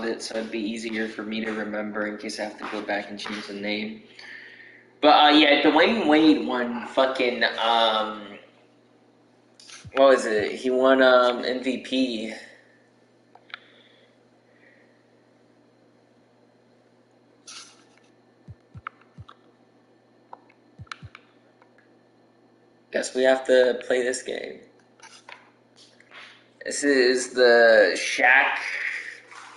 spelled it, so it'd be easier for me to remember in case I have to go back and change the name. But yeah, Dwayne Wade won fucking what was it? He won MVP. Guess we have to play this game. This is the Shaq,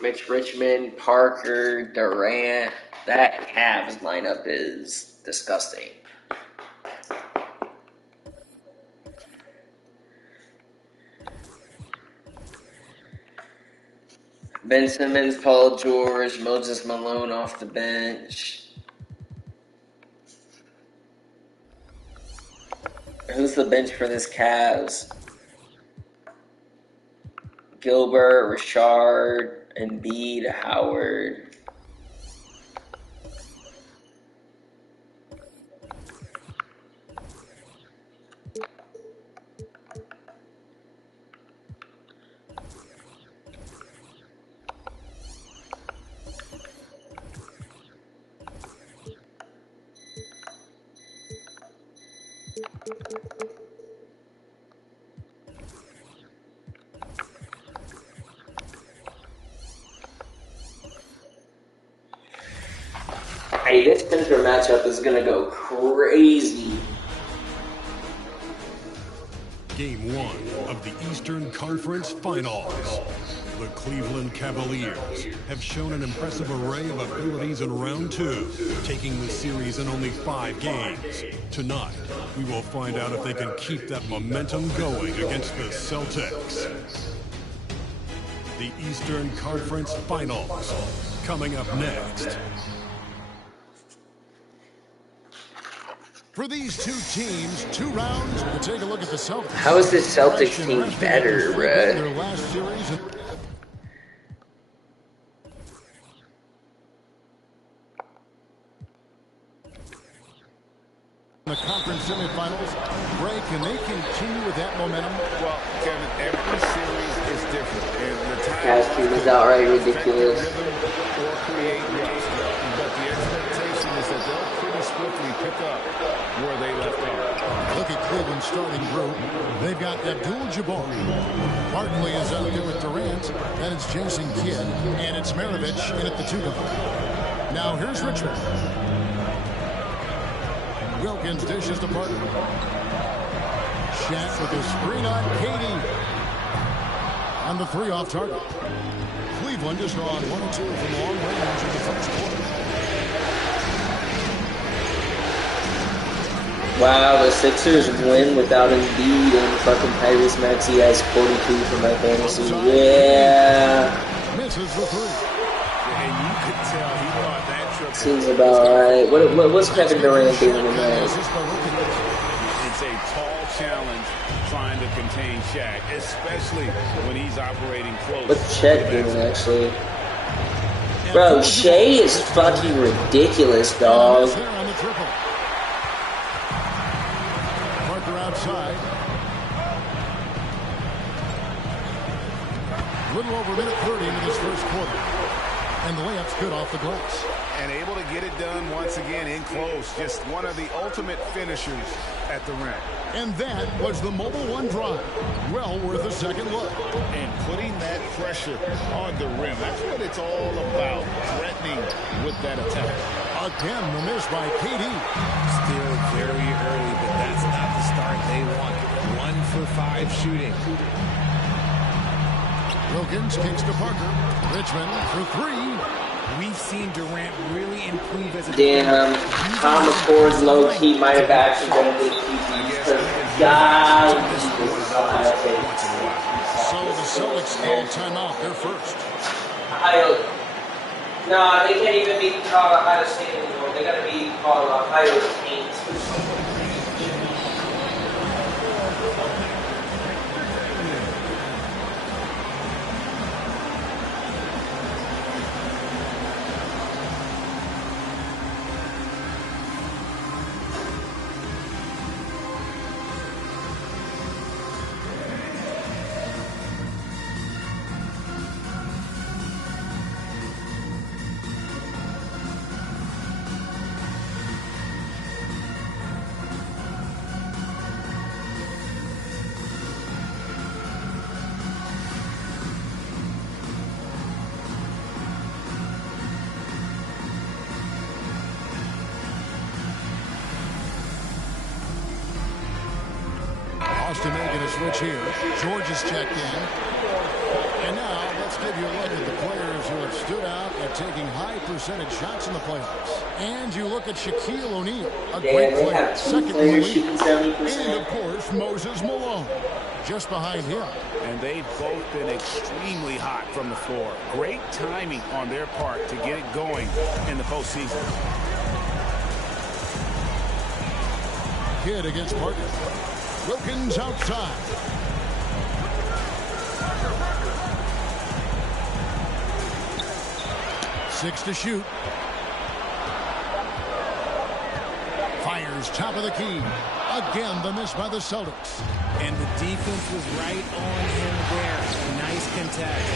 Mitch Richmond, Parker, Durant. That Cavs lineup is disgusting. Ben Simmons, Paul George, Moses Malone off the bench. Who's the bench for this Cavs? Gilbert, Richard, Embiid, Howard. Hey, this center matchup is gonna go crazy. Game 1 of the Eastern Conference Finals. The Cleveland Cavaliers have shown an impressive array of abilities in round 2, taking the series in only 5 games. Tonight, we will find out if they can keep that momentum going against the Celtics. The Eastern Conference Finals, coming up next. For these two teams, 2 rounds, we'll take a look at the Celtics. How is this Celtics team better, bruh? Their last series. The conference semifinals break, and they continue with that momentum. Well, Kevin, every series is different, and the Cavs team is outright ridiculous. or create rust. But the expectation is that they'll pretty swiftly pick up where they left off. Look at Cleveland's starting group. They've got Abdul-Jabbar. Barkley is out there with Durant. Then it's Jason Kidd, and it's Maravich in at the 2 guard. Now here's Richmond. Wilkins dishes to Parker. Shaq with a screen on Katie. And the 3 off target. Cleveland has gone 1 and 2 from long range in the first quarter. Wow, the Sixers win without Embiid and fucking Tyrese Maxey has 42 for my fantasy. Yeah. Misses the 3. And you could tell he thought that trip Seems about right. What's Kevin Durant doing in that? It's a tall challenge trying to contain Shaq, especially when he's operating close. What's Chet doing, actually? Bro, Shea is fucking ridiculous, dog. Parker outside. A little over a minute 30 into this first quarter. And the layup's good off the glass. And able to get it done once again in close. Just one of the ultimate finishers at the rim. And that was the Mobile One drive. Well worth a second look. And putting that pressure on the rim. That's what it's all about. Threatening with that attack. Again, the miss by KD. Still very early, but that's not the start they want. 1 for 5 shooting. Wilkins kicks to Parker. Richmond for 3. We've seen Durant really improve as a Damn, Tom McCord's low-key might have accidentally God. So the Celtics call timeout. They're first. No, they can't even be called Ohio State anymore. They gotta be called Ohio State. Boston making a switch here. George is checked in. And now let's give you a look at the players who have stood out at taking high percentage shots in the playoffs. And you look at Shaquille O'Neal, a great player, second in the league. And of course, Moses Malone, just behind him. And they've both been extremely hot from the floor. Great timing on their part to get it going in the postseason. Kidd against Parker. Wilkins outside. Six to shoot. Fires top of the key. Again, the miss by the Celtics. And the defense was right on him there. Nice contact.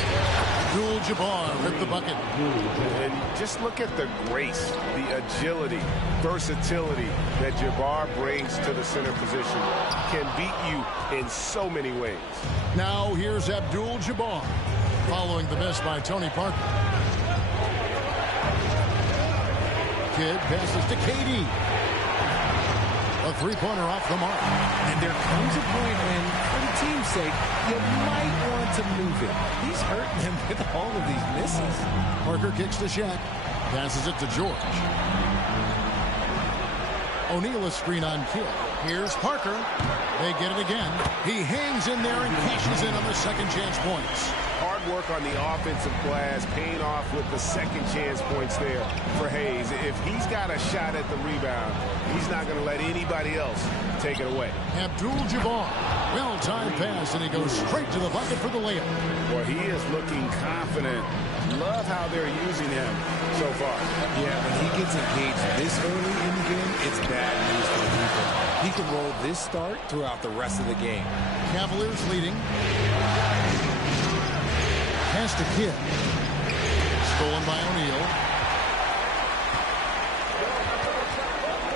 Abdul-Jabbar with the bucket. And just look at the grace, the agility, versatility that Jabbar brings to the center position. Can beat you in so many ways. Now here's Abdul-Jabbar following the miss by Tony Parker. Kidd passes to KD. A three-pointer off the mark. And there comes a point when, for the team's sake, you might want to move it. He's hurting him with all of these misses. Parker kicks to Shaq. Passes it to George. O'Neal a screen on Kidd. Here's Parker. They get it again. He hangs in there and cashes in on the second chance points. Hard work on the offensive glass, paying off with the second chance points there for Hayes. If he's got a shot at the rebound, he's not going to let anybody else take it away. Abdul-Jabbar. Well-timed pass, and he goes straight to the bucket for the layup. Well, he is looking confident. Love how they're using him so far. Yeah, when he gets engaged this early in the game, it's bad news for the defense. He can roll this start throughout the rest of the game. Cavaliers leading. Pass to Kidd. Stolen by O'Neal.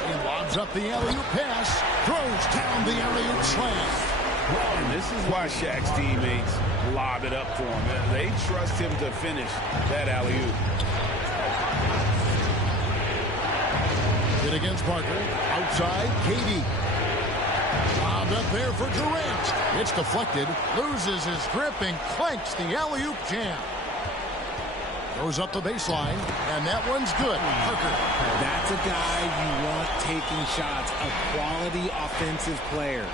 He lobs up the alley-oop pass. Throws down the alley-oop slam. And this is why Shaq's teammates lob it up for him. They trust him to finish that alley-oop. Kidd against Parker. Outside, KD. Lobbed up there for Durant. It's deflected. Loses his grip and clanks the alley-oop jam. Goes up the baseline, and that one's good. Parker. That's a guy you want taking shots. A quality offensive player.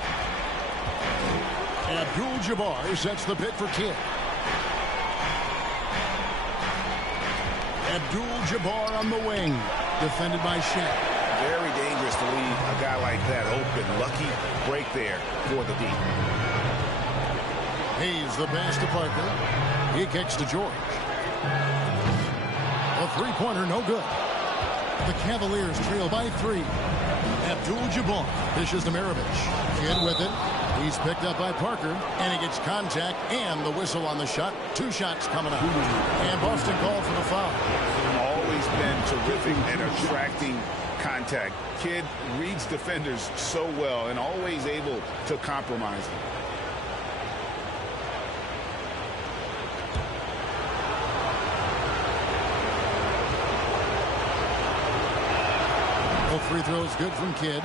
Abdul-Jabbar sets the pick for Kidd. Abdul-Jabbar on the wing. Defended by Shaq. Very dangerous to leave a guy like that open. Lucky break there for the deep. Hayes the pass to Parker. He kicks to George. A three-pointer, no good. The Cavaliers trail by 3. Abdul-Jabbar dishes to Maravich. Kidd with it. He's picked up by Parker, and he gets contact and the whistle on the shot. 2 shots coming up. And Boston called for the foul. Always been terrific at attracting contact. Kidd reads defenders so well and always able to compromise them. Free throws good from Kidd.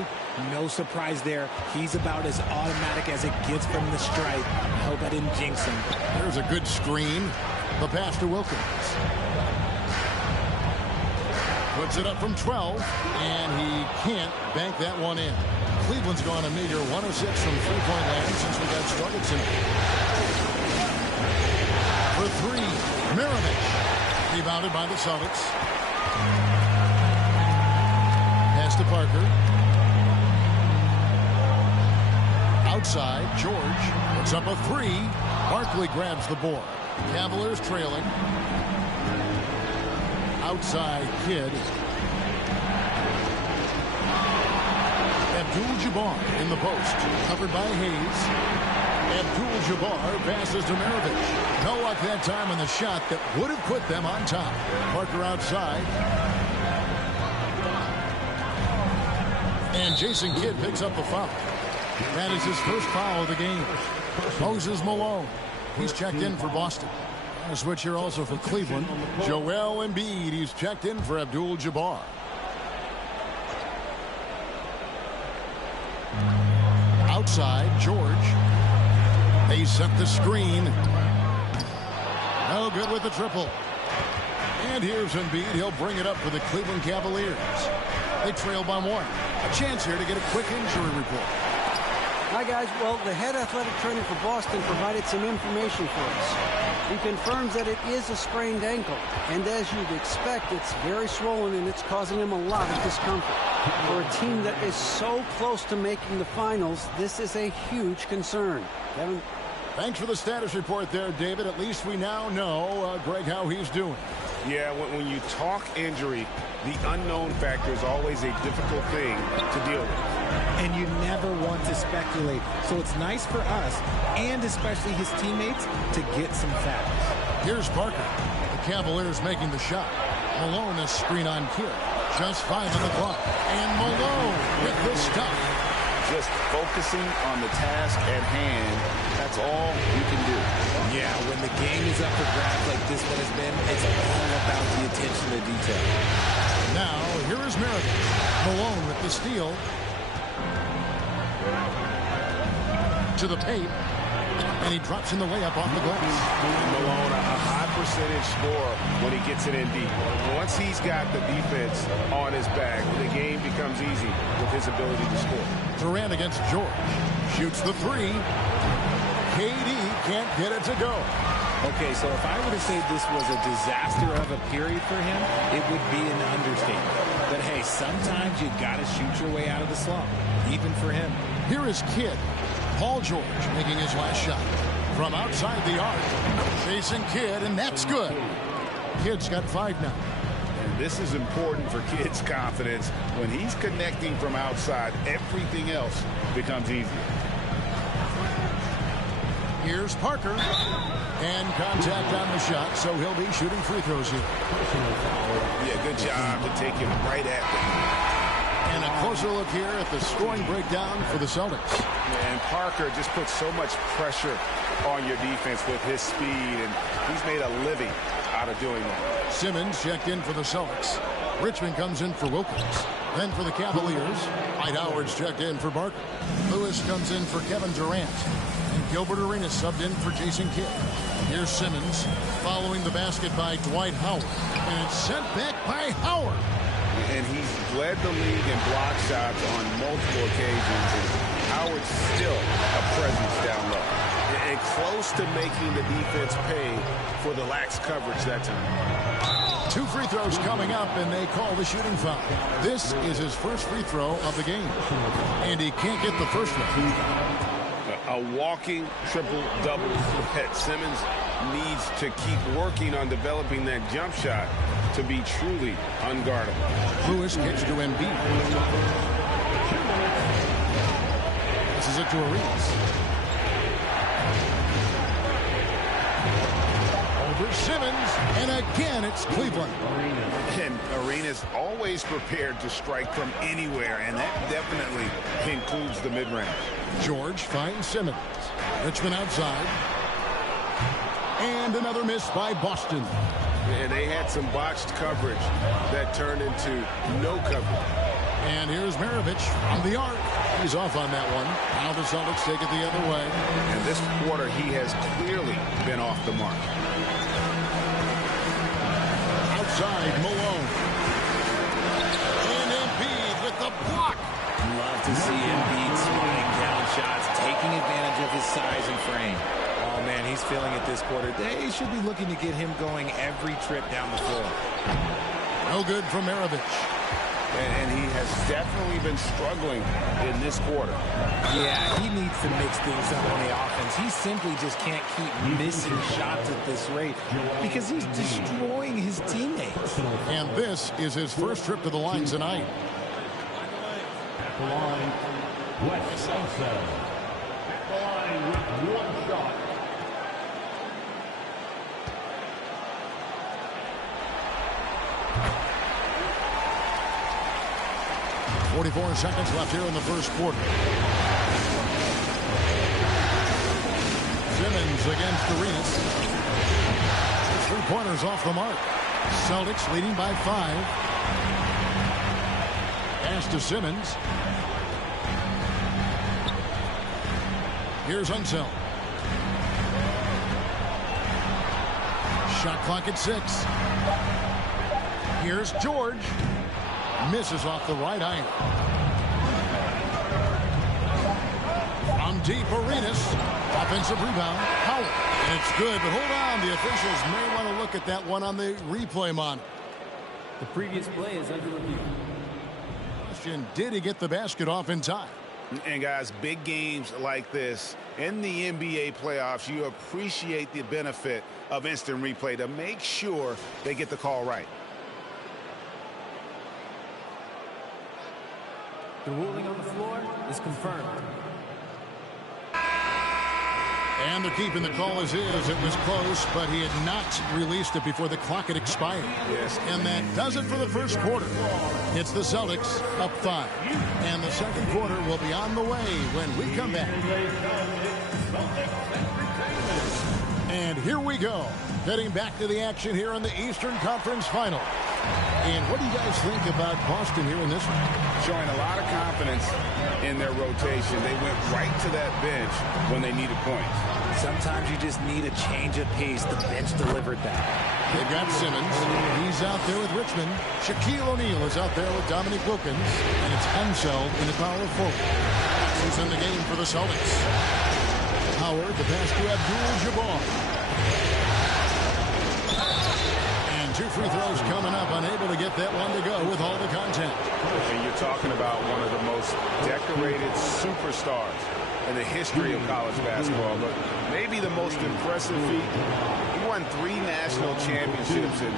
No surprise there. He's about as automatic as it gets from the stripe. I hope I didn't jinx him. There's a good screen. The pass to Wilkins. Puts it up from 12, and he can't bank that one in. Cleveland's gone a meager 1 of 6 from three-point land since we got started tonight. For 3, Maravich. Rebounded by the Celtics. Pass to Parker. Outside, George puts up a 3. Barkley grabs the board. Cavaliers trailing. Outside, Kidd. Abdul-Jabbar in the post. Covered by Hayes. Abdul-Jabbar passes to Maravich. No luck that time on the shot that would have put them on top. Parker outside. And Jason Kidd picks up the foul. That is his first foul of the game. Moses Malone. He's checked in for Boston. A switch here also for Cleveland. Joel Embiid. He's checked in for Abdul-Jabbar. outside. George. They set the screen. No good with the triple. And here's Embiid. He'll bring it up for the Cleveland Cavaliers. They trail by 1. A chance here to get a quick injury report. Hi, guys. Well, the head athletic trainer for Boston provided some information for us. He confirms that it is a sprained ankle. And as you'd expect, it's very swollen and it's causing him a lot of discomfort. For a team that is so close to making the finals, this is a huge concern. Kevin? Thanks for the status report there, David. At least we now know, Greg, how he's doing. Yeah, when you talk injury, the unknown factor is always a difficult thing to deal with. And you never want to speculate. So it's nice for us, and especially his teammates, to get some facts. Here's Parker. The Cavaliers making the shot. Malone is screen on Kidd. Just 5 on the clock. And Malone with the stop. Just focusing on the task at hand, that's all you can do. Yeah, when the game is up for grabs like this one has been, it's all about the attention to detail. Now, here is Merritt. Malone with the steal. To the paint. And he drops in the layup off the glass. Malone, a high percentage scorer when he gets it in deep. Once he's got the defense on his back, the game becomes easy with his ability to score. Durant against George. Shoots the 3. KD can't get it to go. Okay, so if I were to say this was a disaster of a period for him, it would be an understatement. But hey, sometimes you got to shoot your way out of the slump, even for him. Here is Kidd. Paul George making his last shot. From outside the arc. Chasing Kidd, and that's good. Kidd's got 5 now. And this is important for Kidd's confidence. When he's connecting from outside, everything else becomes easier. Here's Parker. And contact on the shot, so he'll be shooting free throws here. Yeah, good job to take him right at them. And a closer look here at the scoring breakdown for the Celtics. And Parker just puts so much pressure on your defense with his speed, and he's made a living out of doing that. Simmons checked in for the Celtics. Richmond comes in for Wilkins. Then for the Cavaliers, Dwight Howard's checked in for Barker. Lewis comes in for Kevin Durant. And Gilbert Arenas subbed in for Jason Kidd. Here's Simmons following the basket by Dwight Howard. And it's sent back by Howard. And he's led the league in block shots on multiple occasions. And Howard's still a presence down low. And close to making the defense pay for the lax coverage that time. 2 free throws coming up, and they call the shooting foul. This is his first free throw of the game. And he can't get the first one. A walking triple-double that Simmons needs to keep working on developing that jump shot to be truly unguardable. Lewis kicks to Embiid. This is it to Arenas. Over Simmons, and again it's Cleveland. And Arenas always prepared to strike from anywhere, and that definitely includes the mid-range. George finds Simmons. Richmond outside. And another miss by Boston. And they had some botched coverage that turned into no coverage. And here's Maravich from the arc. He's off on that one. Now the Celtics take it the other way. And this quarter, he has clearly been off the mark. Outside, Malone. And Embiid with the block. Love to see Embiid slowing down shots, taking advantage of his size and frame. Oh, man, he's feeling it this quarter. They should be looking to get him going every trip down the floor. No good from Maravich. And he has definitely been struggling in this quarter. Yeah, he needs to mix things up on the offense. He simply just can't keep missing shots at this rate because he's destroying his teammates. And this is his first trip to the line tonight. At the line, Wes Unseld. At the line with 1 shot. 44 seconds left here in the first quarter. Simmons against Arenas. 3-pointers off the mark. Celtics leading by 5. Pass to Simmons. Here's Unseld. Shot clock at 6. Here's George. Misses off the right iron. From deep, Arenas. Offensive rebound. Howard. And it's good, but hold on. The officials may want to look at that one on the replay monitor. The previous play is under review. Question, did he get the basket off in time? And guys, big games like this in the NBA playoffs, you appreciate the benefit of instant replay to make sure they get the call right. The ruling on the floor is confirmed. And they're keeping the call as is. It was close, but he had not released it before the clock had expired. Yes. And that does it for the first quarter. It's the Celtics up 5. And the second quarter will be on the way when we come back. And here we go. Getting back to the action here in the Eastern Conference Final. And what do you guys think about Boston here in this one? Showing a lot of confidence in their rotation. They went right to that bench when they needed points. Sometimes you just need a change of pace. The bench delivered that. They've got Simmons. He's out there with Richmond. Shaquille O'Neal is out there with Dominique Wilkins. And it's Unseld in the power forward. He's in the game for the Celtics. Howard, the pass to Abdul-Jabbar. And 2 free throws coming up. Unable to get that one to go with all the contact. And you're talking about one of the most decorated superstars in the history of college basketball, but maybe the most impressive feat. He won 3 national championships, and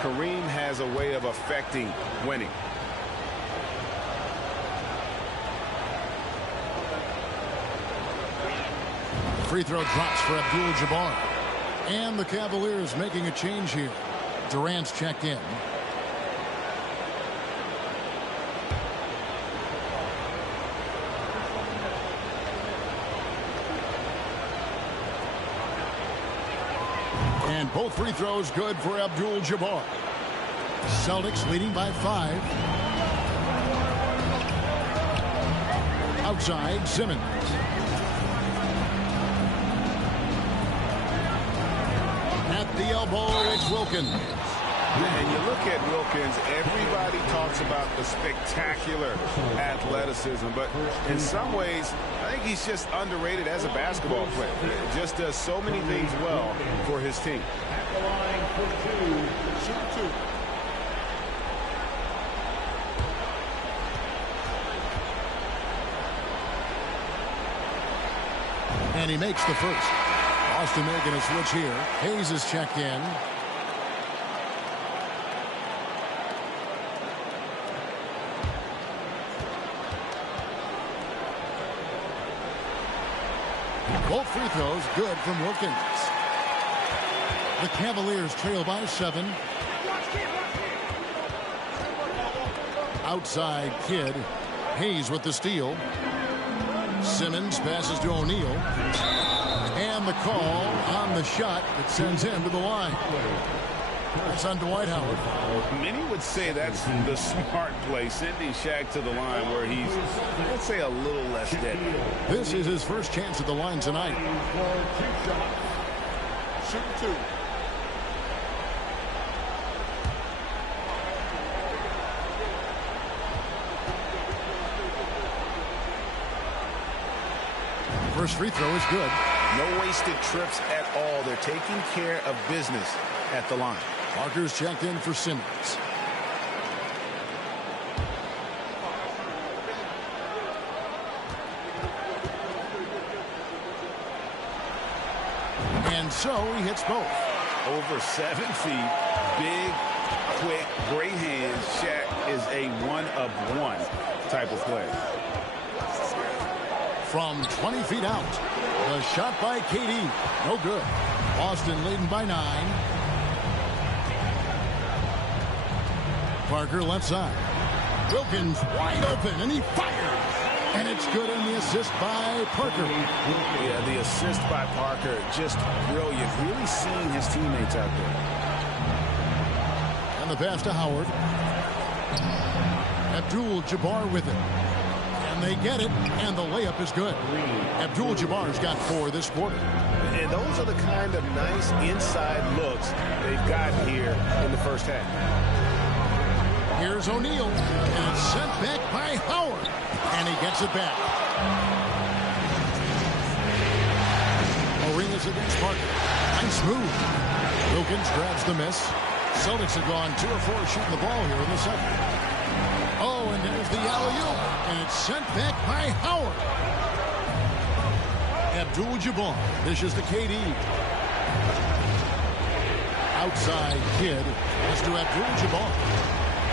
Kareem has a way of affecting winning. Free throw drops for Abdul-Jabbar. And the Cavaliers making a change here. Durant's checked in. And both free throws good for Abdul-Jabbar. Celtics leading by 5. Outside, Simmons. At the elbow, it's Wilkins. And you look at Wilkins, everybody talks about the spectacular athleticism, but in some ways, I think he's just underrated as a basketball player. He just does so many things well for his team. At the line for 2, shoot 2. And he makes the first. Boston making a switch here. Hayes is checked in. Both free throws good from Wilkins. The Cavaliers trail by 7. Outside Kidd. Hayes with the steal. Simmons passes to O'Neal. And the call on the shot that sends him to the line. It's on Dwight Howard. Many would say that's the smart play, sending Shaq to the line where he's, let's say, a little less dead. This is his first chance at the line tonight. Shoot 2. First free throw is good. No wasted trips at all. They're taking care of business at the line. Parker's checked in for Simmons. And so he hits both. Over 7 feet, big, quick, great hands. Shaq is a one-of-one type of player. From 20 feet out, the shot by KD. No good. Boston leading by 9. Parker left side. Wilkins wide open, and he fires. And it's good, and the assist by Parker. Yeah, the assist by Parker, just brilliant. Really seeing his teammates out there. And the pass to Howard. Abdul-Jabbar with it. And And they get it, and the layup is good. Abdul-Jabbar's got 4 this quarter. And those are the kind of nice inside looks they've got here in the first half. Here's O'Neal, and it's sent back by Howard, and he gets it back. Arenas against Parker. Nice move. Wilkins grabs the miss. Celtics have gone 2 of 4 shooting the ball here in the second. Oh, and there's the alley-oop, and it's sent back by Howard. Abdul-Jabbar dishes to KD. Outside Kidd is to Abdul-Jabbar.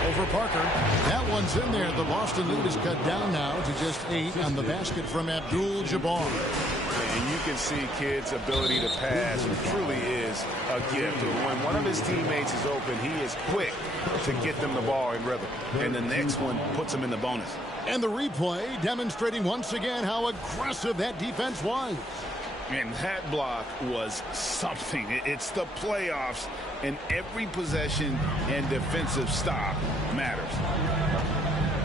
Over Parker. That one's in there. The Boston lead is cut down now to just 8 on the basket from Abdul-Jabbar. And you can see Kidd's ability to pass truly is a gift. When one of his teammates is open, he is quick to get them the ball in rhythm. And the next one puts him in the bonus. And the replay demonstrating once again how aggressive that defense was. And that block was something. It's the playoffs, and every possession and defensive stop matters.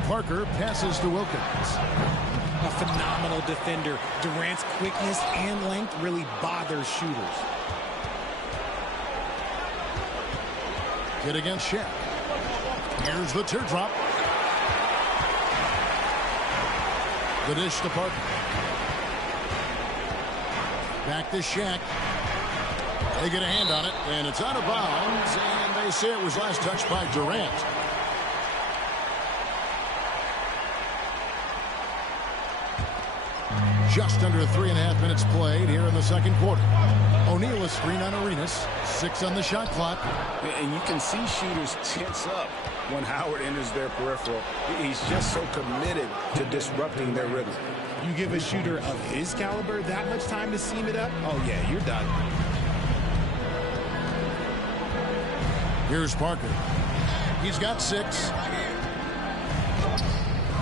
Parker passes to Wilkins. A phenomenal defender. Durant's quickness and length really bothers shooters. Kidd against Shaq. Here's the teardrop. The dish to Parker. Back to Shaq. They get a hand on it, and it's out of bounds, and they say it was last touched by Durant. Just under 3.5 minutes played here in the second quarter. O'Neal is screen on Arenas. 6 on the shot clock. And you can see shooters tense up when Howard enters their peripheral. He's just so committed to disrupting their rhythm. You give a shooter of his caliber that much time to seam it up, oh yeah, you're done. Here's Parker. He's got 6.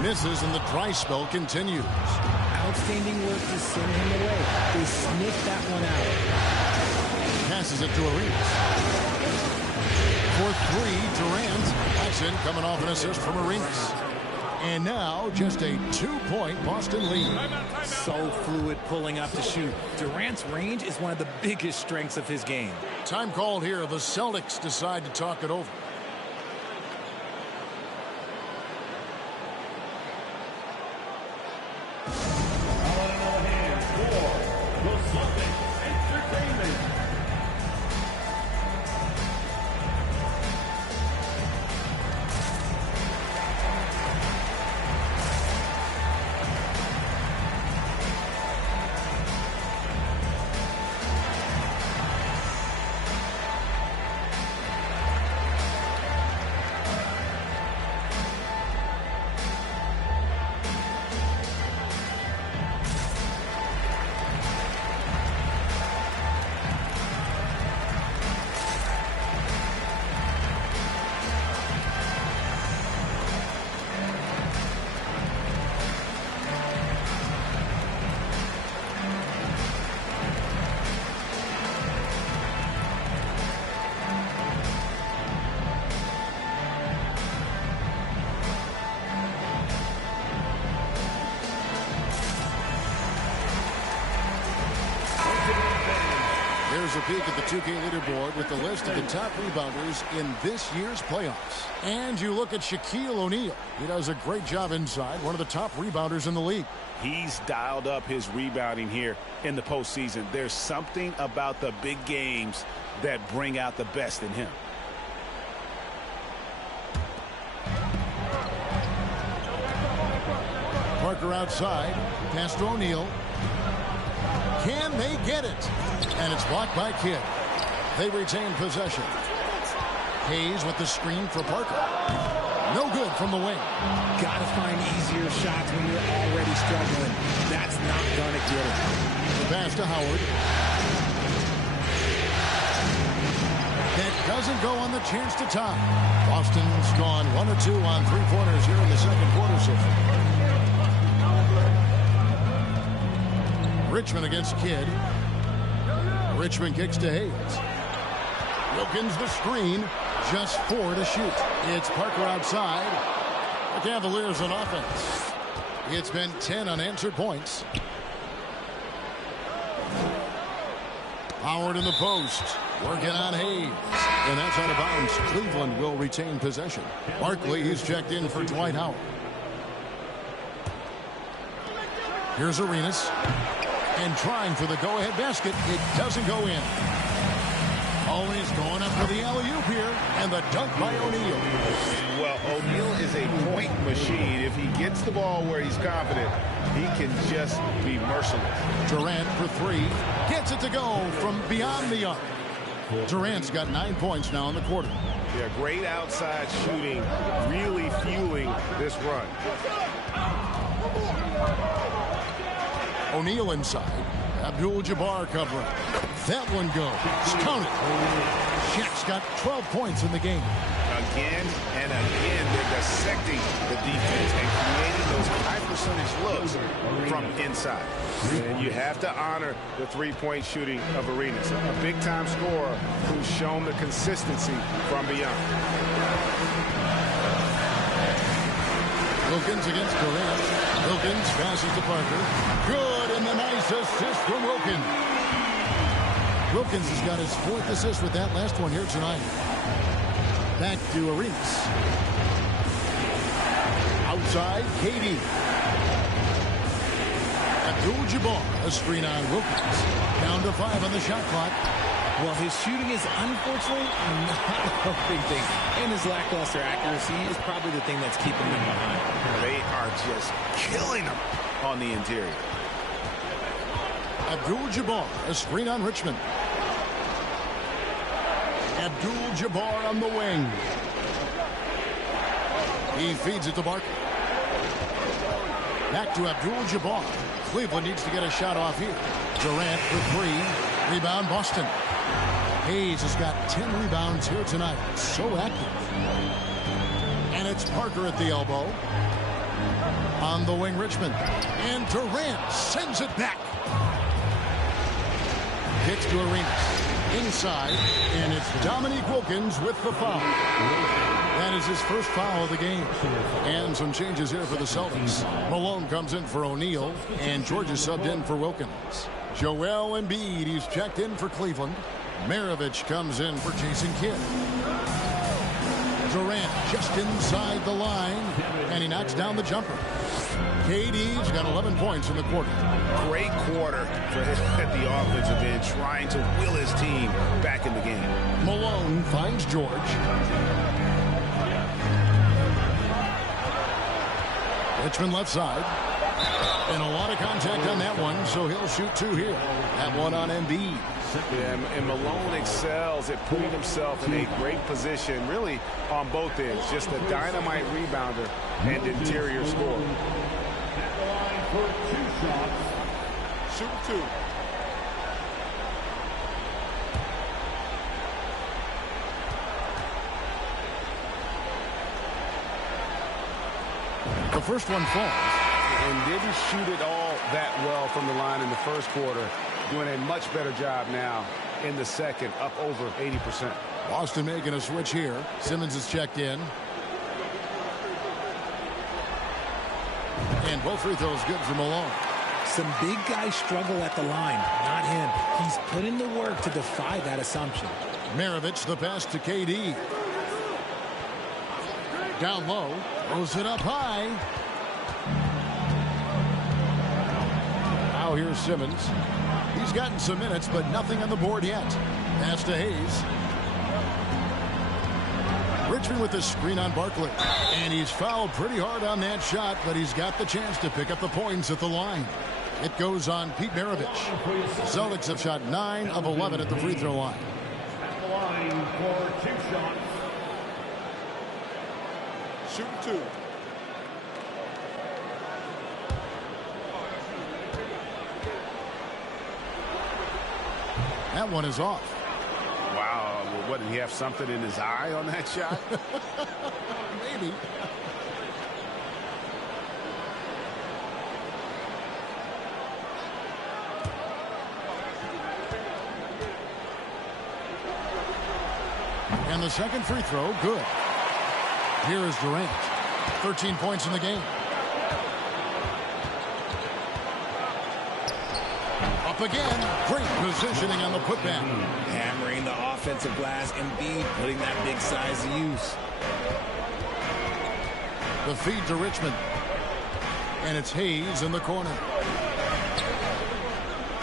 Misses, and the dry spell continues. Outstanding work to send him away. They sniffed that one out. Passes it to Arenas. For 3, Durant. That's in, coming off an assist from Arenas. And now, just a 2-point Boston lead. So fluid pulling up to shoot. Durant's range is one of the biggest strengths of his game. Time called here. The Celtics decide to talk it over. Here's a peek at the 2K leaderboard with the list of the top rebounders in this year's playoffs. And you look at Shaquille O'Neal. He does a great job inside, one of the top rebounders in the league. He's dialed up his rebounding here in the postseason. There's something about the big games that bring out the best in him. Parker outside. Pass to O'Neal. Can they get it? And it's blocked by Kidd. They retain possession. Hayes with the screen for Parker. No good from the wing. Gotta find easier shots when you're already struggling. That's not gonna get it. The pass to Howard. That doesn't go on the chance to tie. Boston's gone 1 of 2 on 3-pointers here in the second quarter so far. Richmond against Kidd. Richmond kicks to Hayes. Wilkins the screen. Just 4 to shoot. It's Parker outside. The Cavaliers on offense. It's been 10 unanswered points. Howard in the post. Working on Hayes. And that's out of bounds. Cleveland will retain possession. Barkley, he's checked in for Dwight Howard. Here's Arenas. And trying for the go-ahead basket. It doesn't go in. Always going up for the alley-oop here. And the dunk by O'Neal. Well, O'Neal is a point machine. If he gets the ball where he's confident, he can just be merciless. Durant for three. Gets it to go from beyond the arc. Durant's got 9 points now in the quarter. Yeah, great outside shooting, really fueling this run. O'Neal inside. Abdul-Jabbar covering. That one goes. Count it. Shaq's got 12 points in the game. Again and again, they're dissecting the defense and creating those high percentage looks from inside. And you have to honor the three-point shooting of Arenas, a big-time scorer who's shown the consistency from beyond. Wilkins against Durant. Wilkins passes to Parker. Good, and the nice assist from Wilkins. Wilkins has got his 4th assist with that last one here tonight. Back to Arenas. Outside, KD. Abdul-Jabbar, a screen on Wilkins. Down to 5 on the shot clock. Well, his shooting is unfortunately not a big thing. And his lackluster accuracy is probably the thing that's keeping him behind. They are just killing him on the interior. Abdul-Jabbar, a screen on Richmond. Abdul-Jabbar on the wing. He feeds it to Barkley. Back to Abdul-Jabbar. Cleveland needs to get a shot off here. Durant for 3. Rebound Boston. Hayes has got 10 rebounds here tonight. So active. And it's Parker at the elbow. On the wing, Richmond. And Durant sends it back. Kicks to Arenas. Inside, and it's Dominique Wilkins with the foul. That is his first foul of the game. And some changes here for the Celtics. Malone comes in for O'Neal, and George is subbed in for Wilkins. Joel Embiid, he's checked in for Cleveland. Maravich comes in for Jason Kidd. Durant just inside the line, and he knocks down the jumper. KD's got 11 points in the quarter. Great quarter for him at the offensive end, trying to will his team back in the game. Malone finds George. Richmond left side. And a lot of contact on that one, so he'll shoot 2 here. That one on Embiid. Yeah, and Malone excels at putting himself in a great position, really on both ends. Just a dynamite rebounder and interior scorer. For 2 shots. Shoot 2. The first one falls. And didn't shoot it all that well from the line in the first quarter. Doing a much better job now in the second, up over 80%. Boston making a switch here. Simmons is checked in. And both free throws good for Malone. Some big guys struggle at the line, not him. He's put in the work to defy that assumption. Maravich, the pass to KD. Down low, throws it up high. Now here's Simmons. He's gotten some minutes, but nothing on the board yet. Pass to Hayes. Richmond with the screen on Barkley. And he's fouled pretty hard on that shot, but he's got the chance to pick up the points at the line. It goes on Pete Maravich. Celtics have shot 9 of 11 at the free throw line. At the line for 2 shots. Shoot 2. That one is off. Wow. What, did he have something in his eye on that shot? Maybe. And the second free throw, good. Here is Durant. 13 points in the game. Up again. Great positioning on the putback. Hammering the offensive glass. Embiid putting that big size to use. The feed to Richmond. And it's Hayes in the corner.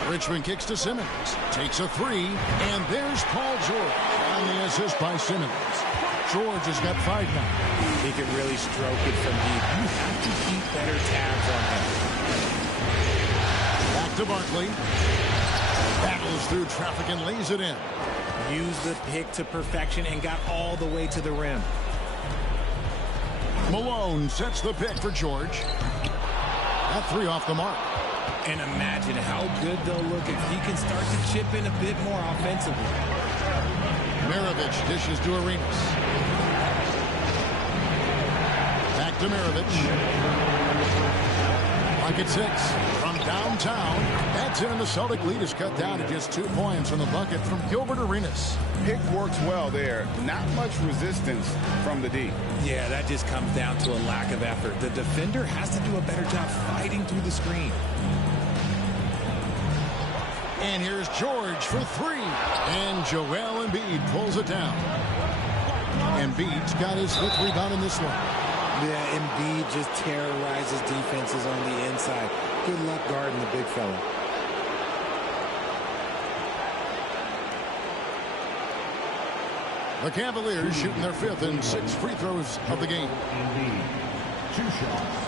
Richmond kicks to Simmons. Takes a three. And there's Paul George on the assist by Simmons. George has got 5 now. He can really stroke it from deep. You have to keep better tabs on him. Back to Barkley. Battles through traffic and lays it in. Used the pick to perfection and got all the way to the rim. Malone sets the pick for George. That 3 off the mark. And imagine how good they'll look if he can start to chip in a bit more offensively. Maravich dishes to Arenas. Back to Maravich. Pocket 6 from downtown. That's in, and the Celtic lead is cut down to just 2 points from the bucket from Gilbert Arenas. Pick works well there. Not much resistance from the D. Yeah, that just comes down to a lack of effort. The defender has to do a better job fighting through the screen. And here's George for 3. And Joel Embiid pulls it down. Embiid's got his 5th rebound in this one. Yeah, Embiid just terrorizes defenses on the inside. Good luck guarding the big fella. The Cavaliers shooting their 5th and 6th free throws of the game. Embiid, 2 shots.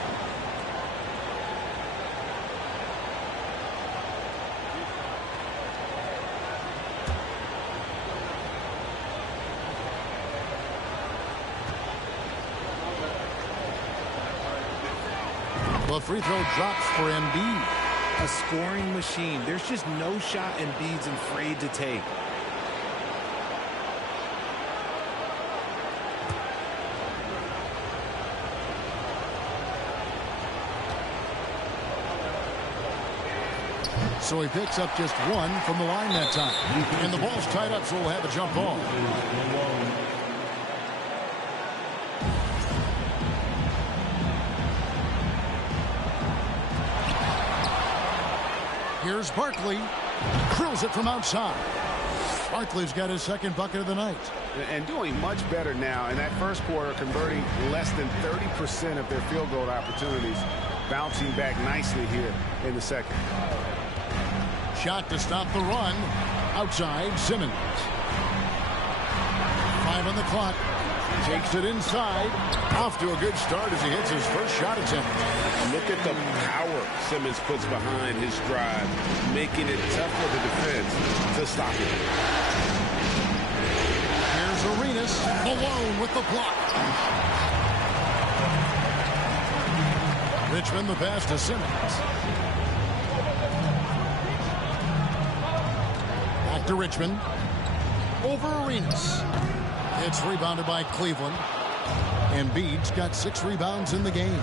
The free throw drops for Embiid. A scoring machine. There's just no shot Embiid's afraid to take. So he picks up just 1 from the line that time. And the ball's tied up, so we'll have a jump ball. Here's Barkley. Drills it from outside. Barkley's got his 2nd bucket of the night. And doing much better now in that first quarter, converting less than 30% of their field goal opportunities. Bouncing back nicely here in the second. Shot to stop the run. Outside, Simmons. 5 on the clock. Takes it inside. Off to a good start as he hits his first shot attempt. Look at the power Simmons puts behind his drive, making it tough for the defense to stop him. Here's Arenas alone with the block. Richmond the pass to Simmons. Back to Richmond. Over Arenas. It's rebounded by Cleveland. Embiid's got 6 rebounds in the game.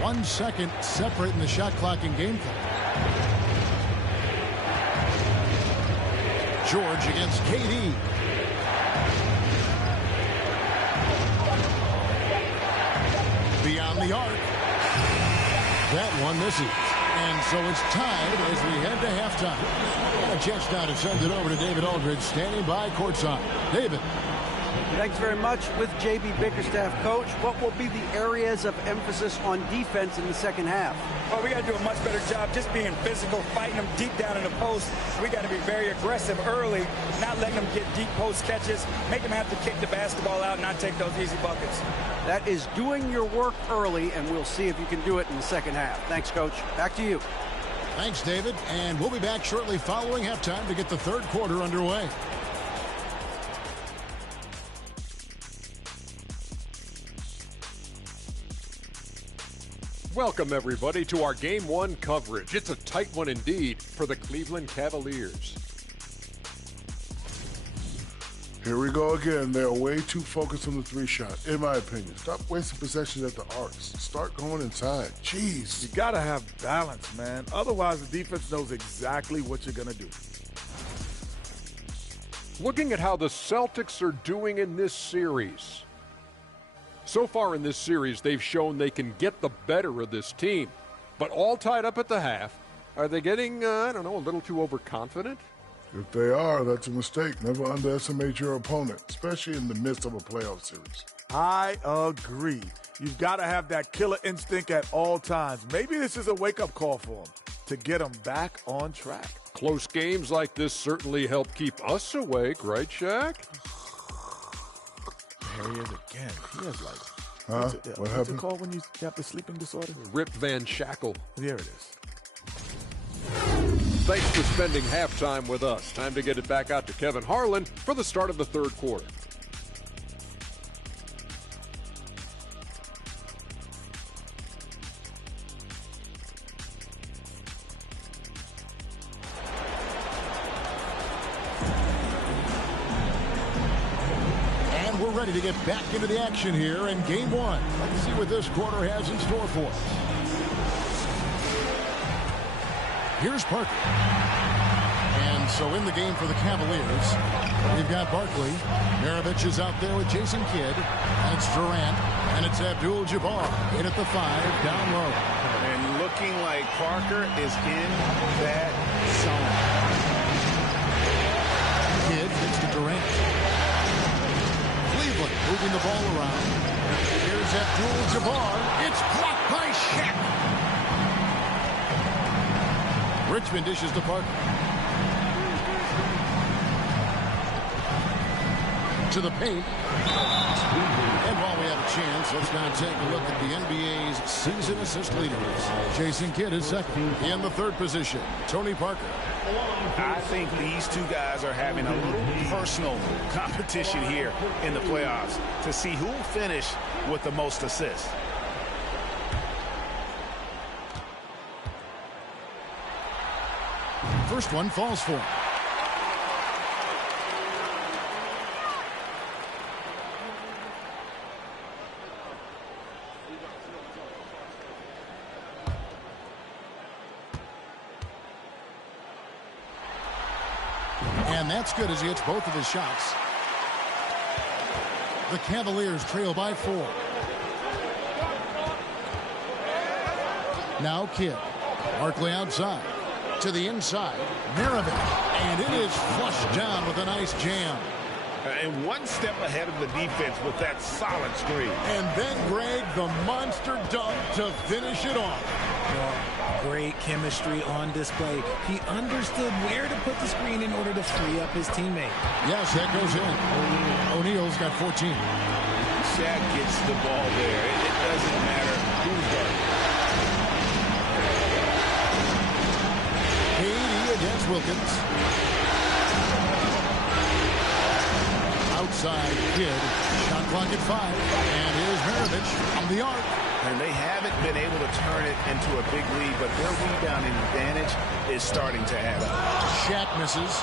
1 second separating the shot clock and game clock. George against KD. Beyond the arc. That one misses. And so it's tied as we head to halftime. A chance now to send it over to David Aldridge, standing by courtside. David. Thanks very much. With J.B. Bickerstaff, Coach, what will be the areas of emphasis on defense in the second half? Well, we got to do a much better job just being physical, fighting them deep down in the post. We got to be very aggressive early, not letting them get deep post catches, make them have to kick the basketball out and not take those easy buckets. That is doing your work early, and we'll see if you can do it in the second half. Thanks, Coach. Back to you. Thanks, David. And we'll be back shortly following halftime to get the third quarter underway. Welcome, everybody, to our Game 1 coverage. It's a tight one indeed for the Cleveland Cavaliers. Here we go again. They're way too focused on the 3-shot, in my opinion. Stop wasting possessions at the arcs. Start going inside. Jeez. You got to have balance, man. Otherwise, the defense knows exactly what you're going to do. Looking at how the Celtics are doing in this series. So far in this series, they've shown they can get the better of this team. But all tied up at the half, Are they getting, I don't know, a little too overconfident? If they are, that's a mistake. Never underestimate your opponent, especially in the midst of a playoff series. I agree. You've got to have that killer instinct at all times. Maybe this is a wake-up call for them to get them back on track. Close games like this certainly help keep us awake, right, Shaq? There he is again. He has like... What happened? What's it called when you have the sleeping disorder? Rip Van Shackle. There it is. Thanks for spending halftime with us. Time to get it back out to Kevin Harlan for the start of the third quarter. And we're ready to get back into the action here in game one. Let's see what this quarter has in store for us. Here's Parker. And so in the game for the Cavaliers, we've got Barkley. Maravich is out there with Jason Kidd. And it's Durant. And it's Abdul-Jabbar in at the 5, down low. And looking like Parker is in that zone. Kidd gets to Durant. Cleveland moving the ball around. Here's Abdul-Jabbar. It's blocked by Shaq. Richmond dishes to Parker. To the paint. And while we have a chance, let's now take a look at the NBA's season assist leaders. Jason Kidd is second. In the third position, Tony Parker. I think these two guys are having a little personal competition here in the playoffs to see who will finish with the most assists. First one falls for him. And that's good as he hits both of his shots. The Cavaliers trail by 4. Now Kidd. Barkley outside. To the inside, Maravich, and it is flushed down with a nice jam. And one step ahead of the defense with that solid screen. And then Greg, the monster dunk to finish it off. Great chemistry on display. He understood where to put the screen in order to free up his teammate. Yes, that goes in. O'Neal's got 14. Shaq gets the ball there. It doesn't matter who's guarding. Against Wilkins. Outside Kidd. Shot clock at 5. And here's Maravich on the arc. And they haven't been able to turn it into a big lead, but their rebounding advantage is starting to add up. Shaq misses.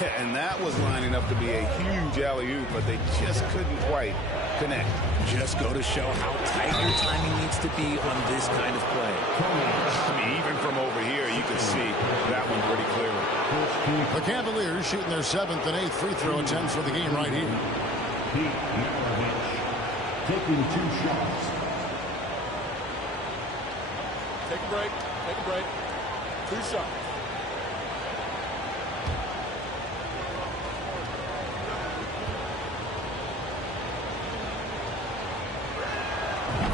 Yeah, and that was lining up to be a huge alley-oop, but they just couldn't quite connect. Just go to show how tight your timing needs to be on this kind of play. I mean, even from over here, you can see that one pretty clearly. The Cavaliers shooting their 7th and 8th free throw attempts for the game right here. Taking 2 shots. Take a break. Take a break. 2 shots.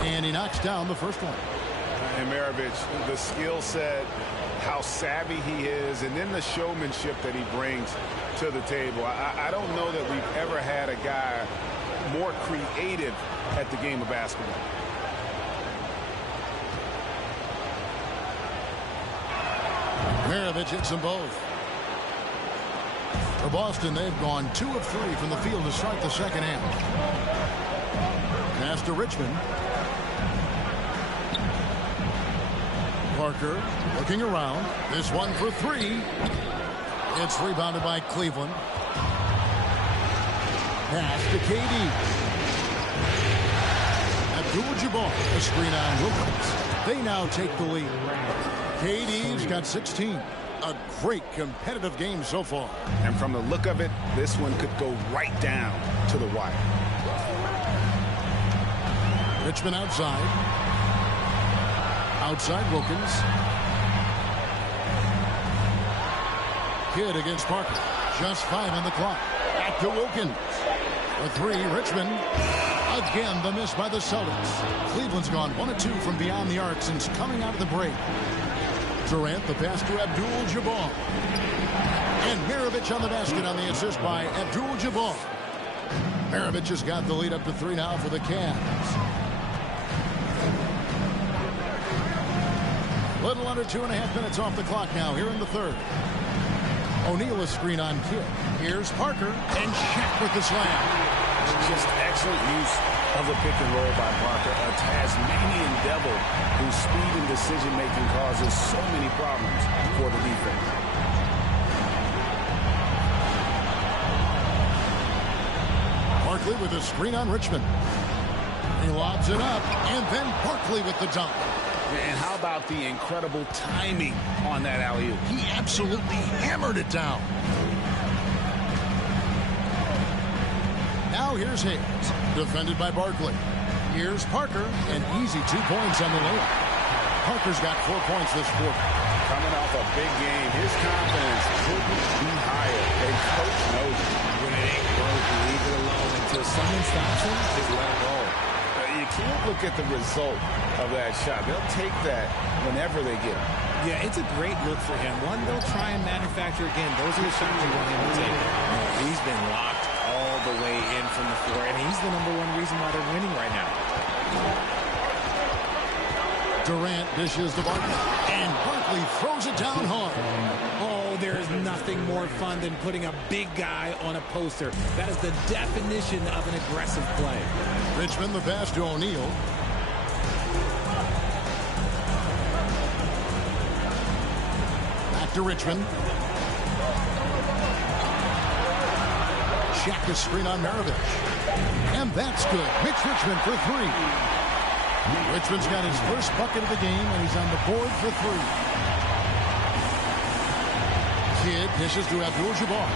And he knocks down the first one. And Maravich, the skill set, how savvy he is, and then the showmanship that he brings to the table. I don't know that we've ever had a guy more creative at the game of basketball. Maravich hits them both. For Boston, they've gone 2 of 3 from the field to start the second half. Pass to Richmond. Parker looking around. This one for 3. It's rebounded by Cleveland. Pass to KD. Abdul-Jabbar, a screen on Wilkins. They now take the lead. KD's got 16. A great competitive game so far. And from the look of it, this one could go right down to the wire. Richmond outside. Outside Wilkins. Kidd against Parker. Just 5 on the clock. Back to Wilkins. For 3, Richmond. Again, the miss by the Celtics. Cleveland's gone 1 of 2 from beyond the arc since coming out of the break. Durant, the pass to Abdul-Jabbar. And Maravich on the basket on the assist by Abdul-Jabbar. Maravich has got the lead up to 3 now for the Cavs. Little under 2.5 minutes off the clock now here in the third. O'Neal a screen on Kidd. Here's Parker and Shaq with the slam. Just excellent use of the pick and roll by Parker, a Tasmanian devil whose speed and decision-making causes so many problems for the defense. Barkley with a screen on Richmond. He lobs it up, and then Barkley with the dunk. And how about the incredible timing on that alley-oop? He absolutely hammered it down. Now here's Hayes, defended by Barkley. Here's Parker, and easy 2 points on the layup. Parker's got 4 points this quarter. Coming off a big game, his confidence couldn't be higher. And coach knows it. When it ain't broke, leave it alone until someone stops him. Just let it go. You can't look at the result of that shot. They'll take that whenever they get it. Yeah, it's a great look for him. One, they'll try and manufacture again. Those are the shots you want him to take. He's been locked all the way in from the floor, and he's the #1 reason why they're winning right now. Durant dishes the Barkley, and Barkley throws it down hard. Oh, there's nothing more fun than putting a big guy on a poster. That is the definition of an aggressive play. Richmond the pass to O'Neal. Back to Richmond. Shaq a screen on Maravich. And that's good. Mitch Richmond for 3. Richmond's got his first bucket of the game, and he's on the board for 3. Kidd dishes to Abdul-Jabbar.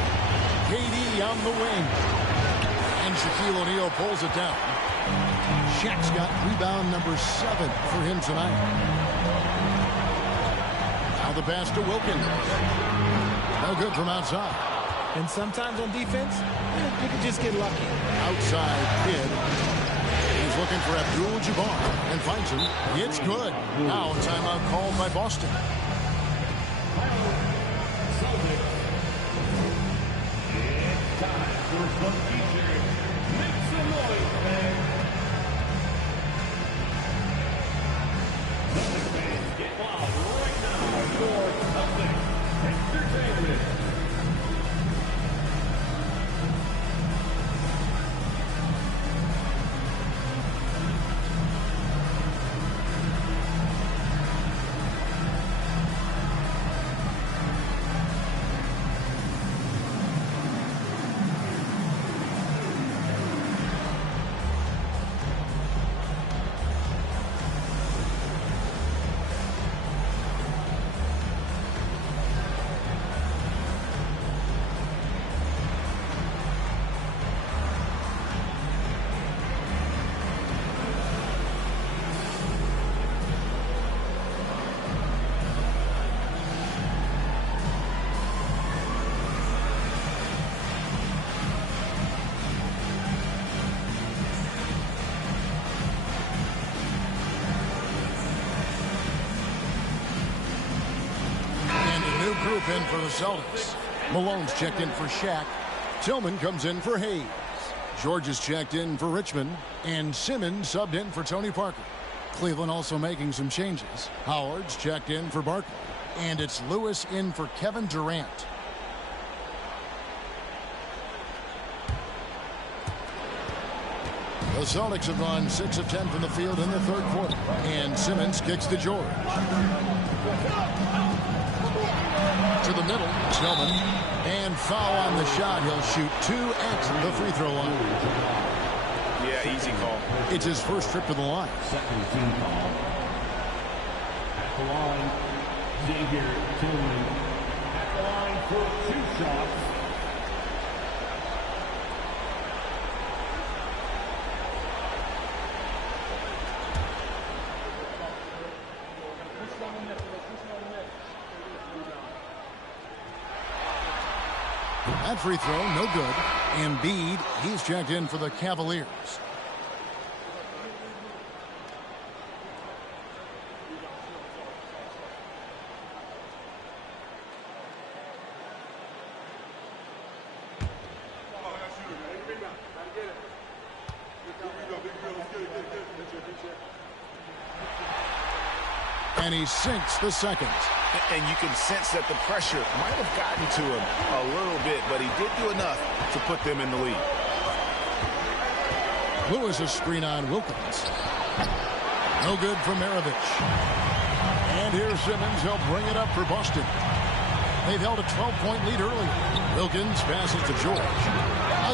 KD on the wing. And Shaquille O'Neal pulls it down. Shaq's got rebound number 7 for him tonight. Now the pass to Wilkins. No good from outside. And sometimes on defense, you can just get lucky. Outside Kidd. He's looking for Abdul-Jabbar and finds him. It's good. Now a timeout called by Boston. It's time for some featuring. Make some noise, man. Celtics fans, get loud right now for Celtics Entertainment. Group in for the Celtics. Malone's checked in for Shaq. Tillman comes in for Hayes. George is checked in for Richmond. And Simmons subbed in for Tony Parker. Cleveland also making some changes. Howard's checked in for Barkley. And it's Lewis in for Kevin Durant. The Celtics have gone 6 of 10 from the field in the third quarter. And Simmons kicks to George. To the middle, Tillman, and foul on the shot. He'll shoot 2 at the free throw line. Yeah, easy call. It's his first trip to the line. Second team call. At the line, Xavier Tillman. At the line for 2 shots. That free throw, no good. Embiid, he's checked in for the Cavaliers. And he sinks the second. And you can sense that the pressure might have gotten to him a little bit, but he did do enough to put them in the lead. Lewis a screen on Wilkins. No good for Maravich. And here's Simmons. He'll bring it up for Boston. They've held a 12-point lead early. Wilkins passes to George.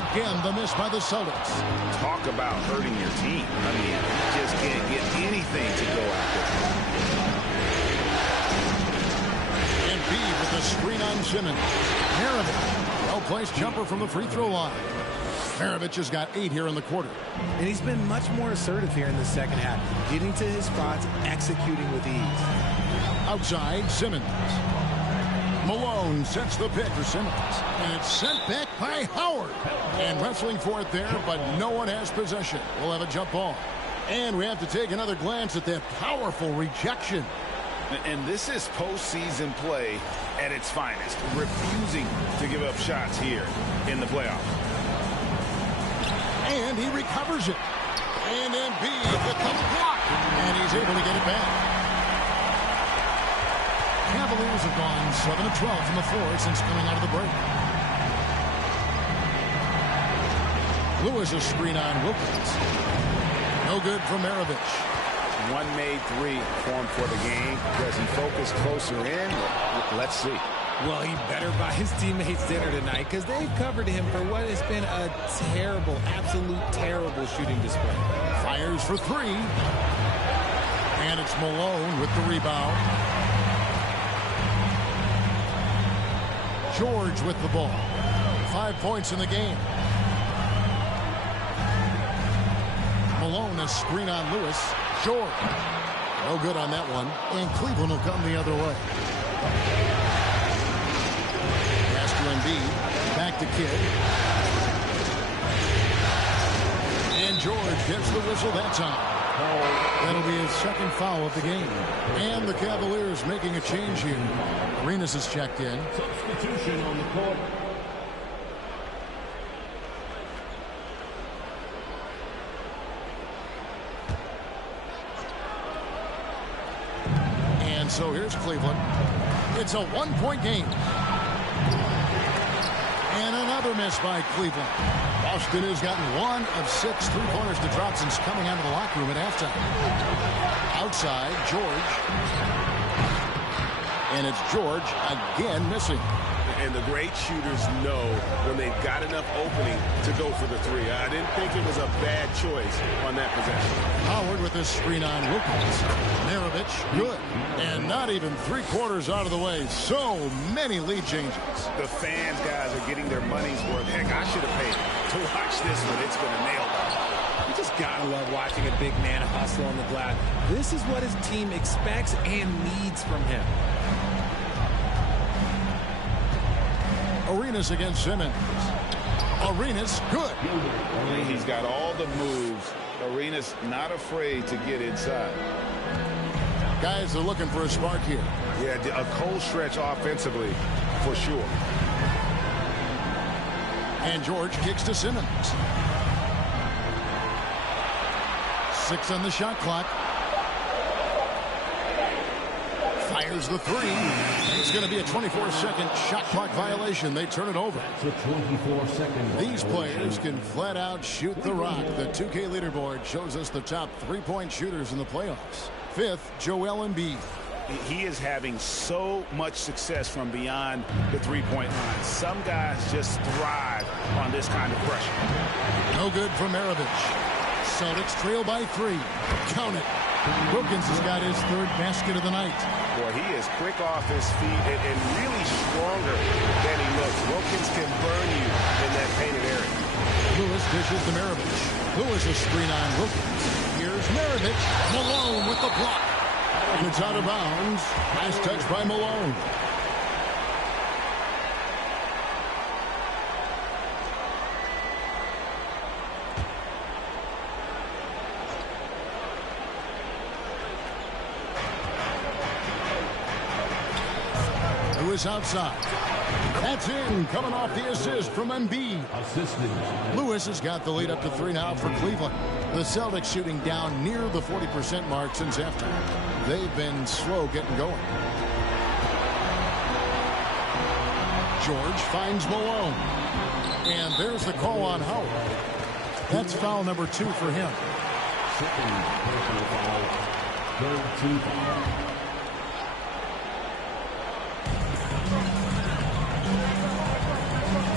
Again, the miss by the Celtics. Talk about hurting your team. I mean, you just can't get anything to go after. Embiid with the screen on Simmons. Maravich, well-placed jumper from the free throw line. Maravich has got 8 here in the quarter. And he's been much more assertive here in the second half, getting to his spots, executing with ease. Outside, Simmons. Malone sets the pick for Simmons. And it's sent back by Howard. And wrestling for it there, but no one has possession. We'll have a jump ball. And we have to take another glance at that powerful rejection. And this is postseason play at its finest, refusing to give up shots here in the playoffs. And he recovers it. And Embiid with the block. And he's able to get it back. Cavaliers have gone 7 of 12 from the floor since coming out of the break. Lewis a screen on Wilkins. No good for Maravich. One made three for him for the game. Does he focus closer in? Let's see. Well, he better buy his teammates dinner tonight because they've covered him for what has been a terrible, absolute terrible shooting display. Fires for three. And it's Malone with the rebound. George with the ball. 5 points in the game. Malone a screen on Lewis. George. No good on that one. And Cleveland will come the other way. Pass to Embiid. Back to Kidd. And George gets the whistle that time. That'll be his second foul of the game. And the Cavaliers making a change here. Arenas is checked in. Substitution on the court. And so here's Cleveland. It's a one-point game. And another miss by Cleveland. Boston has gotten 1 of 6 three-pointers to drop since coming out of the locker room at halftime. Outside, George. And it's George again missing. And the great shooters know when they've got enough opening to go for the three. I didn't think it was a bad choice on that possession. Howard with this screen on Wilkins. Maravich, good. And not even 3/4 out of the way. So many lead changes. The fans, guys, are getting their money's worth. Heck, I should have paid to watch this one. It's going to nail them. You just gotta love watching a big man hustle on the glass. This is what his team expects and needs from him. Arenas against Simmons. Arenas, good. He's got all the moves. Arenas not afraid to get inside. Guys are looking for a spark here. Yeah, a cold stretch offensively, for sure. And George kicks to Simmons. 6 on the shot clock. Fires the three. It's going to be a 24-second shot clock violation. They turn it over. These players can flat out shoot the rock. The 2K leaderboard shows us the top 3-point shooters in the playoffs. 5th, Joel Embiid. He is having so much success from beyond the three-point line. Some guys just thrive on this kind of pressure. No good for Maravich. Celtics trail by 3. Count it. Wilkins has got his 3rd basket of the night. Boy, he is quick off his feet and really stronger than he looks. Wilkins can burn you in that painted area. Lewis dishes to Maravich. Lewis a screen on Wilkins. Here's Maravich. Malone with the block. And it's out of bounds. Last touch by Malone. Lewis outside. That's in, coming off the assist from Embiid. Lewis has got the lead up to 3 now for Cleveland. The Celtics shooting down near the 40% mark since halftime. They've been slow getting going. George finds Malone. And there's the call on Howard. That's foul number 2 for him.